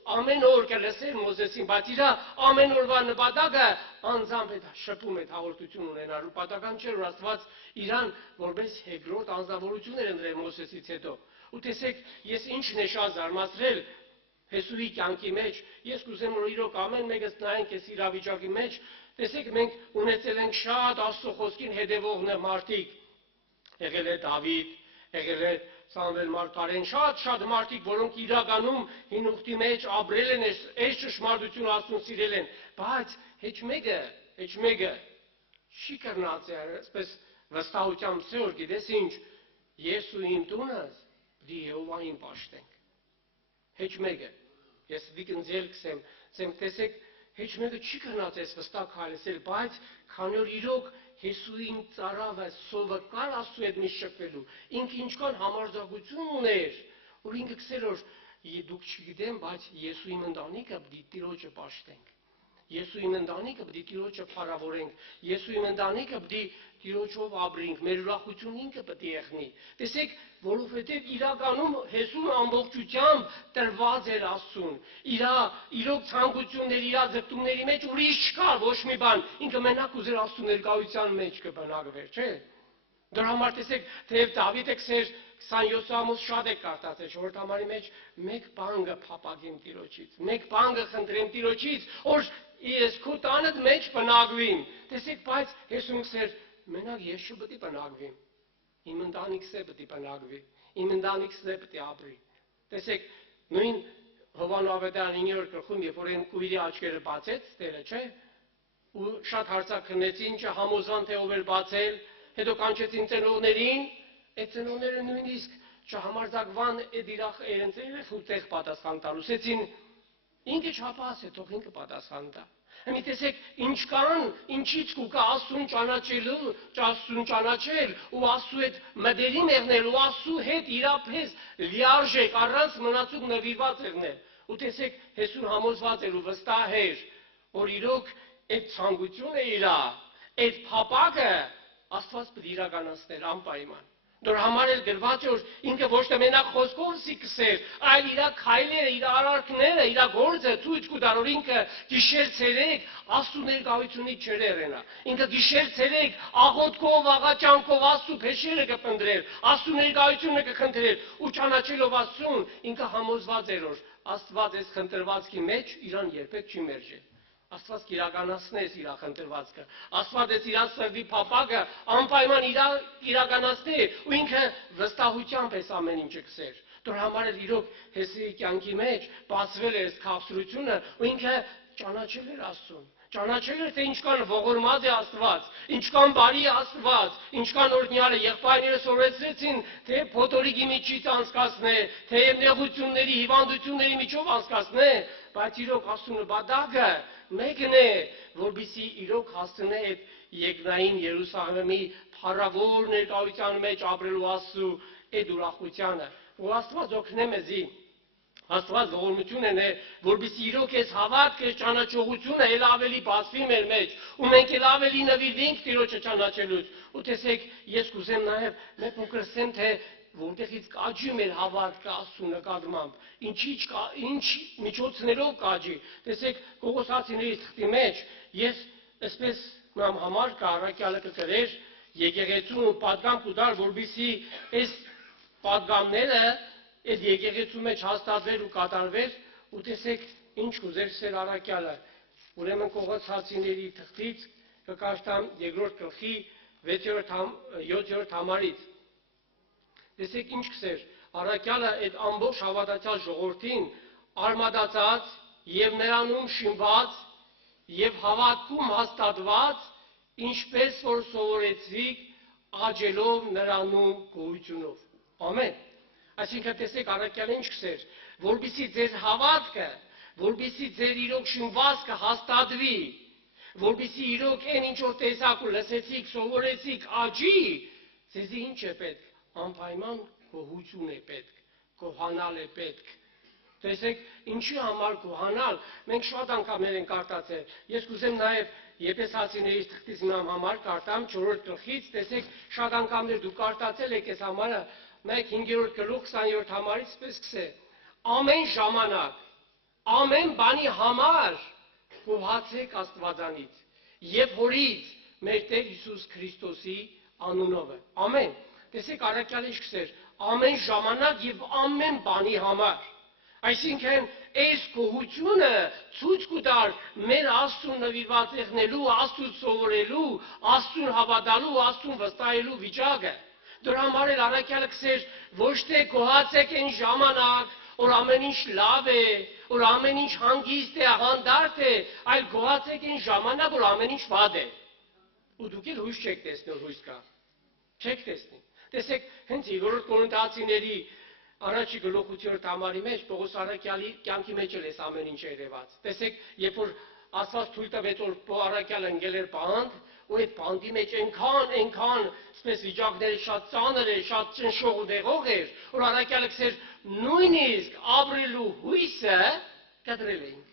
ամեն օր կլսեր Մովսեսին, բայց իր ամեն օրվա նպատակը անձամբ այդ շփում այդ հաղորդություն ունենալու պատական չէր, որ Աստված իրան որպես երկրորդ անձնավորություն էր ընտրել Մովսեսից հետո։ Ու տեսեք, ես ինչն է շատ զարմացրել Հեսուի կյանքի մեջ, ես կուզեմ որ իրոք ամեն մեկս նայենք այս իրավիճակի մեջ, տեսեք մենք ունեցել ենք շատ Աստծո խոսքին հետևող մարդիկ, եղել է Դավիթ, եղել է Սամվել Մարգարեն, շատ մարդիկ, որոնք իրականում հին ուխտի մեջ ապրել են, այս ճշմարտությունը Աստծուն սիրել են, բայց հեչ մեկը չի կրնած է, այսպես վստահությամբ սեր, գիտես ինչ, ես ու իմ տունս դի Եհովային պաշտենք։ Հեչ մեկը, ես դիկնձել կսեմ, տեսեք, հեչ մեկը չի կրնած այս վստահ քայլել, բայց քանի որ իրոք Հեսուին ծարավը սովը կար Աստծու հետ միշտ շփվելու, ինքը ինչքան համարձակություն ուներ, որ ինքը կսեր որ դուք չգիտեմ, բայց Եսուի ընտանիքը պիտի Տիրոջը պաշտենք։ Եսուի ընտանիքը պիտի Տիրոջը փառավորենք, Եսուի ընտանիքը պիտի Տիրոջով ապրենք, մեր ուրախությունը ինքը պիտի եղնի։ Տեսեք, որովհետև իրականում Հեսուն ամբողջությամբ տրված էր Աստծուն։ Իրոք ցանկությունների, իր ձգտումների մեջ ուրիշ չկար ոչ մի բան, ինքը մենակ ուզեր Աստծու ներկայության մեջ կբնակվեր, չէ՞։ Դրա համար տեսեք, թեև Դավիթը քսեր 27 ամոց շատ է կարդացել, շորտ համարի մեջ մեկ բան կփապագեմ Տիրոջից, մեկ բան կխնդրեմ Տիրոջից, որ ես քո տանդ մեջ բնակվեմ։ Տեսեք, բայց Հեսուն քսեր մենակ ես չպետք է բնակվեմ։ Իմ ընտանիքս է պետք է բնակվի, իմ ընտանիքս է պետք է ապրի։ Տեսեք, նույն Հովհաննես Ավետարան 9-րդ գլխում, երբ որ այն քույրի աչքերը բացեց, Տերը, չէ՞, ու շատ հարցակրնեցին, չհամոզան թե ով էր բացել, հետո կանչեցին ծնողներին, այդ ծնողները նույնիսկ չհամարձակվան այդ իրենց երեխու տեղ պատասխան տալ, ուսեցին ինքը չափահաս է, թող ինքը պատասխան տա։ Մի տեսեք, ինչից կուկա Աստծուն ճանաչել ու Աստծու հետ մտերիմ եղնել ու Աստծու հետ իրապես լիարժեք առանց մնացուկ նվիրված եղնել։ Ու տեսեք, Հեսուն համոզված էր ու վստահ էր, որ իրոք այդ ցանկությունը իր, այդ փապակը Աստված պետք է իրականացներ անպայման։ Դոր համար էլ գրված է որ ինքը ոչ թե մենակ խոսքով սի կսեր, այլ իր քայլերը, իր արարքները, իր գործը ցույց կտար որ ինքը գիշեր ցերեկ Աստծո ներկայությունից չերենա։ Ինքը գիշեր ցերեկ աղոթքով, աղաչանքով Աստծո փեշերը կփնտրեր, Աստծո ներկայությունը կխնդրեր ու ճանաչելով Աստծուն ինքը համոզված էր որ Աստված այս խնդրվածքի մեջ իրան երբեք չի մերժել։ Աստված կիրականացնես իր խնդրվածքը։ Աստված այս իր սրտի փապակը անպայման իրականացնի ու ինքը վստահությամբ այս ամեն ինչը կսեր։ Դոր համար էլ իրոք Հեսեի կյանքի մեջ բացվել էր այս քաղցրությունը ու ինքը ճանաչել էր Աստծուն։ Ճանաչել էր թե ինչքան ողորմած է Աստված, ինչքան բարի է Աստված, ինչքան օրհնյալ է։ Եղբայրները սովորեցրեցին թե փոթորիկի միջից անցկացնե, թե նեղությունների, հիվանդությունների միջով անցկացնե, բայց իրոք Աստծո նպատակը մեկն է, որբիսի իրոք հասցնե այդ երկնային Երուսաղեմի փառավոր ներկայության մեջ ապրելու Աստծո այդ ուրախությանը։ Ու Աստված օգնե մեզի Աստված ողորմություն է, որբիսի իրոք այս հավատքը, ճանաչողությունը էլ ավելի բացվի մեր մեջ, ու մենք էլ ավելի նվիրվենք Տիրոջը ճանաչելուց։ Ու տեսեք, ես կուզեմ նաև մեր փոքրսեմ, թե որտեղից կաճի մեր հավատքը Աստծո նկատմամբ, ինչ միջոցներով կաճի։ Տեսեք, Կողոսացիների թղթի մեջ ես այսպես նամ համար կառակյալը կգրեր եկեղեցուն ու պատգամ կուտար, որբիսի այս պատգամները այդ եկեղեցու մեջ հաստատվեր ու կատարվեր, ու տեսեք ինչ կուզեր սեր առակյալը։ Ուրեմն Կողոսացիների թղթից կկաշտամ 2-րդ գլխի 7-րդ համարից։ Տեսեք ինչ կսեր, առակյալը այդ ամբողջ հավատացյալ ժողովրդին արմատացած եւ նրանում շինված եւ հավատքում հաստատված, ինչպես որ սովորեցիք, աջելով նրանում գոյությունով։ Ամեն։ Այսինքն տեսեք առակյալը ինչ կսեր, որբիսի ձեր հավատքը, որբիսի ձեր իրոք շինվածքը հաստատվի, որբիսի իրոք այն ինչ որ տեսաք ու լսեցիք, սովորեցիք, աճի, ձեզի ինչ է պետք, անպայման գոհություն է պետք, գոհանալ է պետք։ Տեսեք, ինչի համար գոհանալ, մենք շատ անգամներ ենք արտացել։ Ես կուզեմ նաև Եփեսացիների թղթից նամ համար կարտամ 4-րդ գլխից, տեսեք, շատ անգամներ դուք արտացել եք այս համարը 1-5-րդ գլուխ 20-րդ համարից պես կսե։ Ամեն ժամանակ, ամեն բանի համար գոհացեք Աստվածանից եւ Հորից մեր Տեր Հիսուս Քրիստոսի անունով։ Ամեն։ Տեսեք առակյալը ինչ կսեր, ամեն ժամանակ եւ ամեն բանի համար։ Այսինքն այս գոհությունը ցույց կտար մեր Աստծուն նվիրված եղնելու, Աստծուն սովորելու, Աստծուն հավատալու, Աստծուն վստահելու վիճակը։ Դրա համար էլ առակյալը կսեր ոչ թե գոհացեք այն ժամանակ, որ ամեն ինչ լավ է, որ ամեն ինչ հանգիստ է, հանդարտ է, այլ գոհացեք այն ժամանակ, որ ամեն ինչ վատ է։ Ու դուք էլ հույս չեք տեսնել, հույս կա։ Չեք տեսնի։ Տեսեք, հենց 2-րդ Կորինթացիների առաջի գլուխ 8-րդ համարի մեջ Պողոս առակյալի կյանքի մեջ էլ էս ամեն ինչ երևաց։ Տեսեք, երբ որ Աստված թույլ տվեց որ Պողոս առակյալը ընկել էր բանտ, ու այդ բանտի մեջ այնքան, այսպես վիճակները շատ ծանր էր, շատ ճնշող ու դեղող էր, որ առակյալը կսեր նույնիսկ ապրելու հույսը կտրել էինք։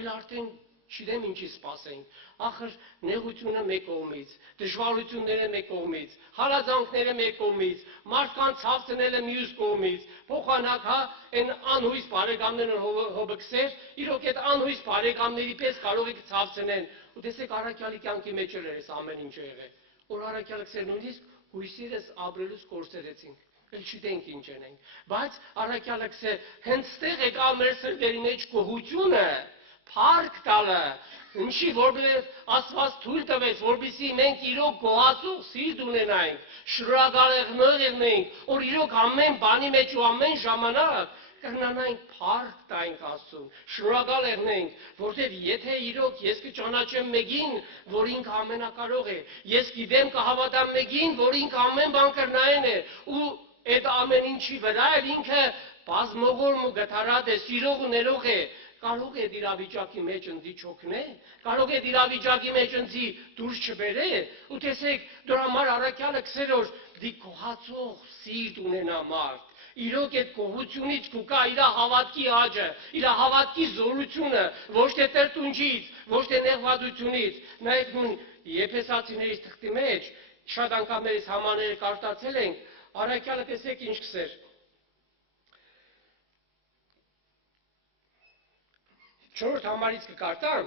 Էլ արդեն չգիտեմ ինչի սպասենք, ախր նեղությունը մեկ կողմից, դժվարությունները մեկ կողմից, հալածանքները մեկ կողմից, մարդկանց ցավցնելը մյուս կողմից, փոխանակ այն անհույս բարեկամները հոբքսեր, իրոք այդ անհույս բարեկամների պես կարող եք ցավցնեն, ու տեսեք առակյալի կյանքի մեջ էր այս ամեն ինչը եղել, որ առակյալը կսեր նույնիսկ հույսերս ապրելուց կորցրեցինք։ Էլ չգիտենք ինչ ենք, բայց առակյալը կսեր հենց ստեղ եկավ մեր սրտերի մեջ գոհությունը, փառք տալը, ինչի որովհետև Աստված թույլ տվեց, որպեսզի մենք իրոք գոհացող սիրտ ունենայինք, շնորհակալ եղնենք, որ իրոք ամեն բանի մեջ ու ամեն ժամանակ կրնանայինք փառք տայինք Աստծուն, շնորհակալ եղնենք, որովհետև եթե իրոք ես կճանաչեմ մեկին, որ ինքը ամենակարող է, ես գիտեմ կհավատամ մեկին, որ ինքը ամեն բան կրնային է, ու այդ ամեն ինչի վրա էլ ինքը բազմողորմ ու գթարատ է, սիրող ու ներող է, կարող է դիրավիճակի մեջ ընձի չօգնե, կարող է դիրավիճակի մեջ ընձի դուրս չբերե, ու տեսեք, դրա համար առակյալը կսեր որ դի գոհացող սիրտ ունենա մարդ, իրոք այդ գողությունից կուկա իր հավատքի աճը, իր հավատքի զորությունը, ոչ թե տրտունջից, ոչ թե նեղվատությունից։ Նայեք նույն Եփեսացիների թղթի մեջ շատ անգամ մեր համաները կարդացել ենք, առաքյալը տեսեք ինչ կսեր։ 4 համարից կկարտամ,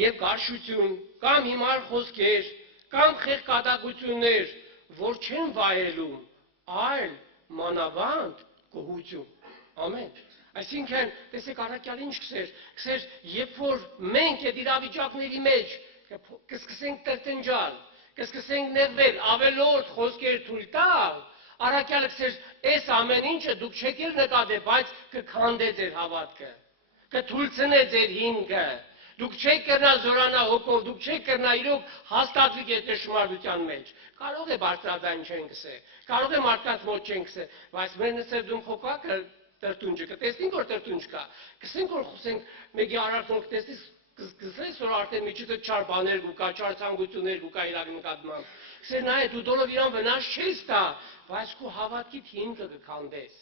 եւ գարշություն, կամ հիմար խոսքեր, կամ խեղկատակություններ, որ չեն վայելում, այլ մանավանդ գոհություն։ Ամեն։ Այսինքն, տեսեք առաքյալը ինչ կսեր, երբ որ մենք այդ իրավիճակների մեջ կսկսենք տրտնջալ, կսկսենք նեղվել, ավելորդ խոսքեր թույլ տալ, առաքյալը կսեր, այս ամեն ինչը դուք չեք էլ նկատել, բայց կքանդե ձեր հավատքը, կթույլցնե ձեր հիմքը, դուք չեք կրնա զորանա հոգով, դուք չեք կրնա իրոք հաստատվի այդ ճշմարտության մեջ։ Կարող է բարձրաձայն չեն գսե, կարող է մարդկանց մոտ չեն գսե, բայց մեր նսերդում խոքակը տրտունջը կտեսնենք որ տրտունջ կա, կսենք որ խոսենք մեկի արարքնով կտեսնես կսես որ արդեն միջիցը չար բաներ կուկա, չար ցանկություններ կուկա իր նկատմամբ։ Կսեր նայ դու դոլով իրան վնաս չես տա, բայց քո հավատքիդ հիմքը կքանդես։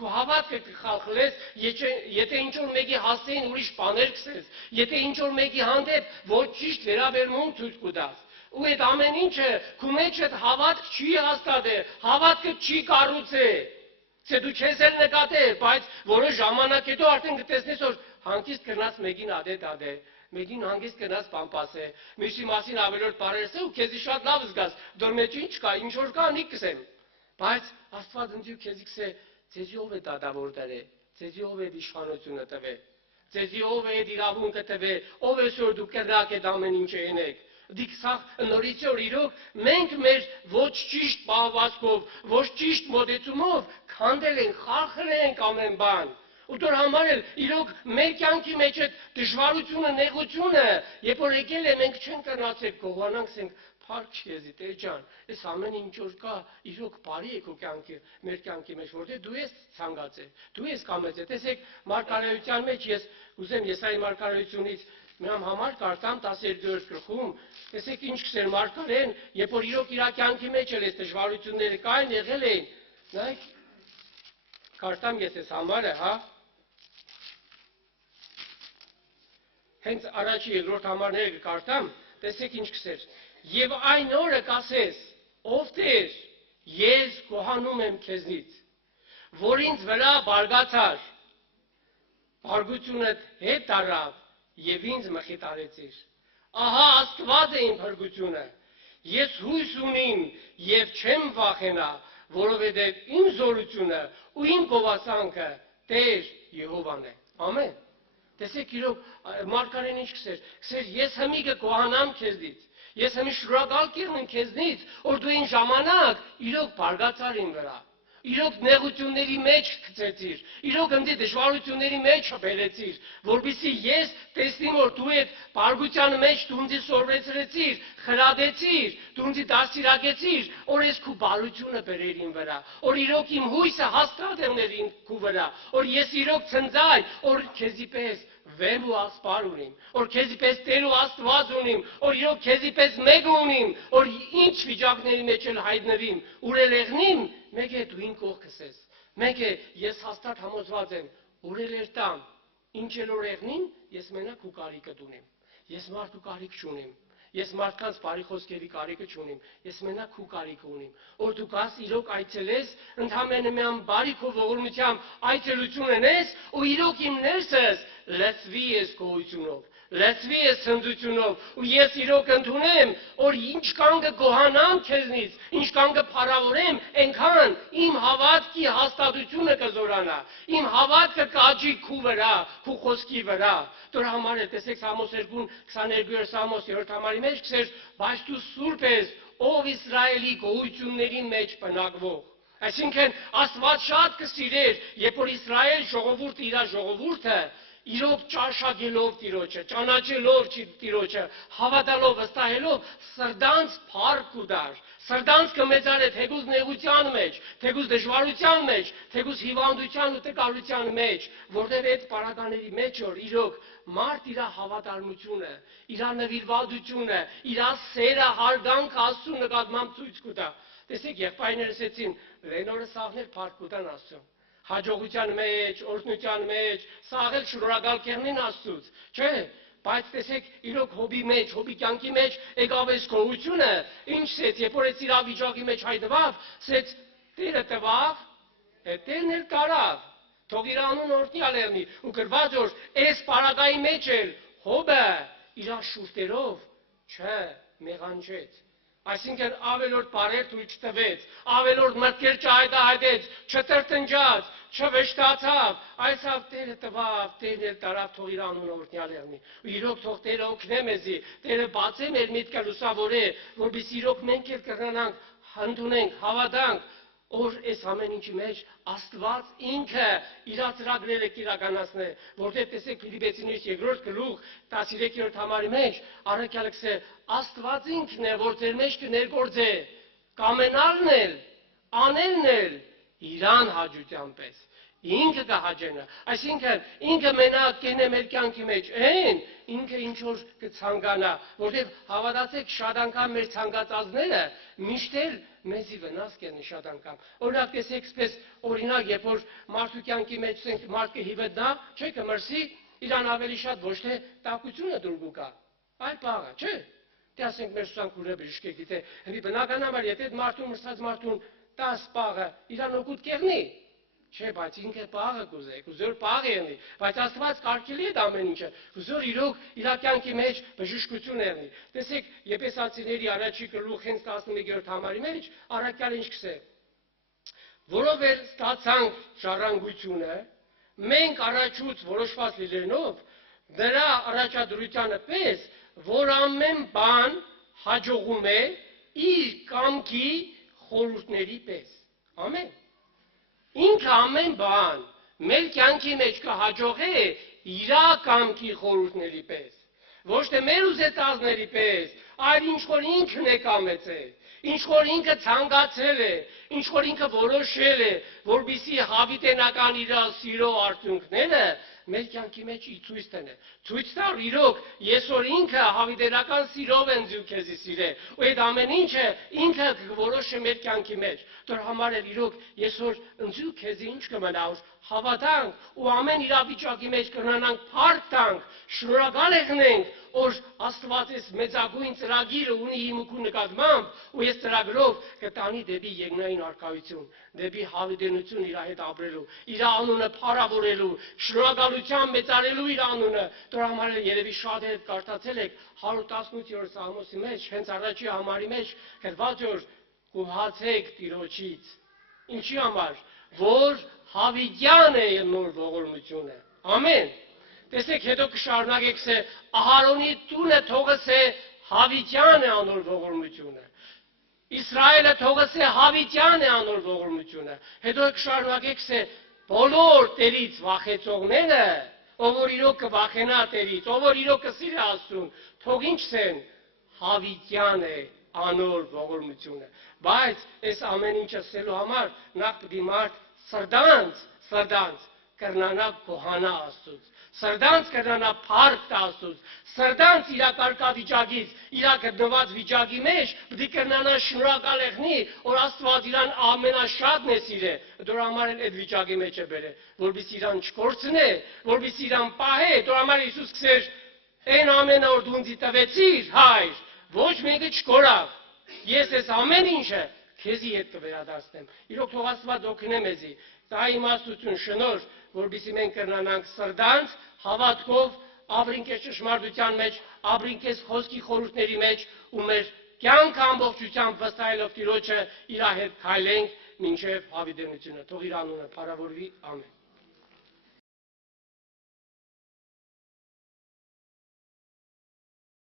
Քո հավատքը կխալխլես, եթե ինչ-որ մեկի հասցեին ուրիշ բաներ կսես, եթե ինչ-որ մեկի հանդեպ ոչ ճիշտ վերաբերմունք ցույց կտաս։ Ու այդ ամեն ինչը քո մեջ այդ հավատք չի հաստատել, հավատքը չի կառուցել։ Չէ դու չես էլ նկատել, բայց որոշ ժամանակ հետո արդեն կտեսնես որ հանգիստ կրնաս մեկին ադե, մեկին հանգիստ կրնաս պամպասե, մյուսի մասին ավելորդ բառեր ու քեզի շատ լավ զգաս, դոր մեջ ինչ կա, ինչ որ կա, նիկ կսեմ։ Բայց Աստված ընձի ու քեզի կսե, ձեզի ով է դատավոր դրե, ձեզի ով է իշխանությունը տվե, ձեզի ով է իրավունքը տվե, ով է որ դու կրնակ այդ ամեն ինչը ենեք։ Դիք սա նորից որ իրոք մենք մեր ոչ ճիշտ պահվածքով, ոչ ճիշտ մոտեցումով քանդել ենք, խարխել ենք ամեն բան։ Ու դոր համար էլ իրոք մեր կյանքի մեջ այդ դժվարությունը, նեղությունը, երբ որ եկել է մենք չենք կրնացել գողանանք, ասենք փառք քեզի Տեր ջան, այս ամեն ինչ որ կա, իրոք բարի է քո կյանքի, մեր կյանքի մեջ, որտեղ դու ես ցանկացել, դու ես կամեցել։ Տեսեք, մարգարեության մեջ ես ուզեմ Եսայի մարգարեությունից Մամ համար կարդամ 12-րդ գլխում, տեսեք ինչ կսեր մարգարեն, երբ որ իրոք իր կյանքի մեջ էլ այս դժվարությունները կային, եղել էին, նայեք, կարդամ ես այս համարը, հա, հենց առաջի երկրորդ համարները կկարդամ, տեսեք ինչ կսեր, եւ այն օրը կասես, ով Տեր, ես գոհանում եմ քեզնից, որ ինձ վրա բարգացար, բարգությունդ հետ տարավ, եւ ինձ մխիթարեցիր։ Ահա Աստված է իմ փրկությունը։ Ես հույս ունիմ եւ չեմ վախենա, որովհետեւ իմ զորությունը ու իմ գովասանքը Տեր Եհովան է։ Ամեն։ Տեսեք իրոք մարգարեն ինչ կսեր, ես հմի կգոհանամ քեզնից։ Ես հմի շնորհակալ կլինեմ քեզնից, որ դու այն ժամանակ իրոք բարգացար իմ վրա։ Իրոք նեղությունների մեջ գցեցիր, իրոք ընդ դժվարությունների մեջ բերեցիր, որպեսզի ես տեսնեմ որ դու այդ բարգության մեջ դու ինձ սորվեցրեցիր, խրադեցիր, դու ինձ դաստիարակեցիր, որ ես քո բարությունը բերեր իմ վրա, որ իրոք իմ հույսը հաստատ է ուներ իմ քո վրա, որ ես իրոք ցնծայ, որ քեզի պես վեմ ու ասպար ունիմ, որ քեզի պես Տեր ու Աստված ունիմ, որ իրոք քեզի պես մեկ ունիմ, որ ինչ վիճակների մեջ էլ հայտնվիմ, ուր էլ եղնիմ, մեկ է դու իմ կողքս ես, մեկ է ես հաստատ համոզված եմ, ուր էլ երտամ, ինչ էլ որ եղնիմ, ես մենակ ու կարիքը դունեմ, ես մարդու կարիք չունիմ, ես մարդկանց բարի խոսքերի կարիքը չունիմ, ես մենակ ու կարիք ունիմ, որ դու գաս իրոք այցելես, ընդհանրապես միան բարի քո ողորմությամբ այցելություն ունես, ու իրոք իմ ներսս լցվի ես գոհությունով, լցվի ես ցնծությունով, ու ես իրոք ընդունեմ, որ ինչ կան կգոհանամ քեզնից, ինչ կան կփառավորեմ, այնքան իմ հավատքի հաստատությունը կզորանա, իմ հավատքը կաճի քու վրա, քու խոսքի վրա։ Դոր համար է, տեսեք Սամոս 2:22 Սամոս 3 համարի մեջ կսեր, բայց դու սուրբ ես, ով Իսրայելի գոհությունների մեջ բնակվող։ Այսինքն Աստված շատ կսիրեր, երբ որ Իսրայել ժողովուրդը իր ժողովուրդը իրոք ճաշակելով Տիրոջը, ճանաչելով Տիրոջը, հավատալով, վստահելով, սրտանց փառք ուտար, սրտանց կմեծար է թեկուզ նեղության մեջ, թեկուզ դժվարության մեջ, թեկուզ հիվանդության ու տկարության մեջ, որտեղ այդ պարագաների մեջ որ իրոք մարդ իր հավատարմությունը, իր նվիրվածությունը, իր սերը հարգանքը Աստծու նկատմամբ ցույց կտա։ Տեսեք, եղբայրներս էցին լենորը սաղներ փառքուտան Աստծուն։ Հաջողության մեջ, օրհնության մեջ, սաղել շնորհակալ կեղնին Աստծուց, չէ՞։ Բայց տեսեք, իրոք հոբի մեջ, հոբի կյանքի մեջ եկավ այս գոհությունը, ինչ սեց, երբ որ այս իրավիճակի մեջ հայտնվավ, սեց Տերը տվավ, Տերն էլ տարավ, թող իր անուն օրհնյալ եղնի, ու գրված որ այս պարագայի մեջ էլ հոբը իր շուրթերով չմեղանջեց։ Այսինքն ավելորդ բարեր թույլ չտվեց, ավելորդ մտքեր չհայտահայտեց, չտրտնջաց, չվշտացավ, այսավ Տերը տվավ, Տերն էլ տարավ, թող իր անունը օրհնյալ եղնի։ Ու իրոք թող Տերը օգնե մեզի, Տերը բացե մեր միտքը լուսավորե, որպեսզի իրոք մենք էլ կրնանանք, հանդունենք, հավատանք, որ այս ամեն ինչի մեջ Աստված ինքը իր ծրագրերը կիրականացնե, որտեղ տեսեք Ֆիլիպեցիներից 2-րդ գլուխ 13-րդ համարի մեջ առաքյալը գսե Աստված ինքն է, որ ձեր մեջ կներգործե, կամենալն էլ, անելն էլ իրան հաճության պես։ Ինքը կհաջենա, այսինքն ինքը մենակ կենե մեր կյանքի մեջ, այն ինքը ինչ որ կցանկանա, որտեղ հավատացեք շատ անգամ մեր ցանկացածները միշտ էլ մեզի վնաս կենի շատ անգամ։ Օրինակ տեսեք, այսպես օրինակ, երբ որ մարդու կյանքի մեջ մարդը հիվանդա, չէ՞ կմրսի, իրան ավելի շատ ոչ թե տակությունը դուրգու կա, այլ բաղը, չէ՞։ Դե ասենք մեր սուսանքուրը բժշկե գիտե, հրի բնականաբար եթե մարդուն մրսած մարդուն 10 բաղը իրան օգուտ կեղնի, չէ, բայց ինքը բաղը կուզե, կուզոր բաղ եղնի, բայց Աստված կարգելի է ամեն ինչը, կուզոր իրոք իր կյանքի մեջ բժշկություն եղնի։ Տեսեք, Եփեսացիների առաջի գլուխ հենց 11-րդ համարի մեջ առաքյալը ինչ գսե. որովհետև ստացանք ժառանգությունը, մենք առաջուց որոշված լինելով, նրա առաջադրությանը պես, որ ամեն բան հաջողում է իր կամքի խորհուրդների պես։ Ամեն։ Ինքը ամեն բան մեր կյանքի մեջ կհաջողե իր կամքի խորհուրդների պես, ոչ թե մեր ուզեցածների պես, այլ ինչ որ ինքն է կամեցել, ինչ որ ինքը ցանկացել է, ինչ որ ինքը որոշել է, որպեսզի հավիտենական իր սիրո արդյունքները մեր կյանքի մեջ ցույց տենե։ Ցույց տար իրոք, եսօր ինքը հավիտենական սիրով են ձու քեզի սիրել, ու այդ ամեն ինչը ինքը որոշե մեր կյանքի մեջ։ Դրա համար էլ իրոք եսօր ընձու քեզի ինչ կմնա, հավատանք ու ամեն իրավիճակի մեջ կրնանանք փառք տանք, շնորհակալ եղնենք, որ Աստված այս մեծագույն ծրագիրը ունի հիմքու նկատմամբ, ու այս ծրագրով կտանի դեպի երկնային արքայություն, դեպի հավիտենություն իր հետ ապրելու, իր անունը փառավորելու, շնորհակալությամբ մեծարելու իր անունը։ Դրա համար երևի շատ հետ կարդացել եք 118-րդ Սաղմոսի մեջ, հենց առաջի համարի մեջ գրված որ գոհացեք Տիրոջից։ Ինչի համար, որ հավիտյան է նոր ողորմությունը։ Ամեն։ Տեսեք, հետո կշարունակեք սե Ահարոնի տունը թողս է հավիտյան է անոր ողորմությունը։ Իսրայելը թողս է հավիտյան է անոր ողորմությունը։ Հետո կշարունակեք սե բոլոր Տերից վախեցողները, ով որ իրոք կվախենա Տերից, ով որ իրոք կսիրի Աստծուն, թող ինչ սեն հավիտյան է անոր ողորմությունը։ Բայց այս ամեն ինչը ասելու համար նախ պետք է մարդ սրդանց կրնանա գոհանա Աստծուց, սրդանց կրնանա փառք տա Աստծուց, սրդանց իր կարգավիճակից, իր գտնված վիճակի մեջ պետք է կրնանա շնորհակալ եղնի, որ Աստված իրան ամենաշատն է սիրել, դրա համար էլ այդ վիճակի մեջ է բերել, որպեսզի իրան չկորցնե, որպեսզի իրան պահե, դրա համար Հիսուս գսեր, այն ամենը որ դու ինձ տվեցիր, Հայր, ոչ մեկը չկորավ, ես այս ամեն ինչը քեզի հետ կվերադարձնեմ։ Իրոք թող Աստված օգնե մեզի, տա իմաստություն, շնորհ, որպեսզի մենք կրնանանք սրդանց, հավատքով, ապրենք այս ճշմարտության մեջ, ապրենք այս խոսքի խորհուրդների մեջ ու մեր կյանքը ամբողջությամբ վստահելով Տիրոջը իր հետ քայլենք մինչև հավիտենությունը։ Թող իր անունը փառավորվի, ամեն։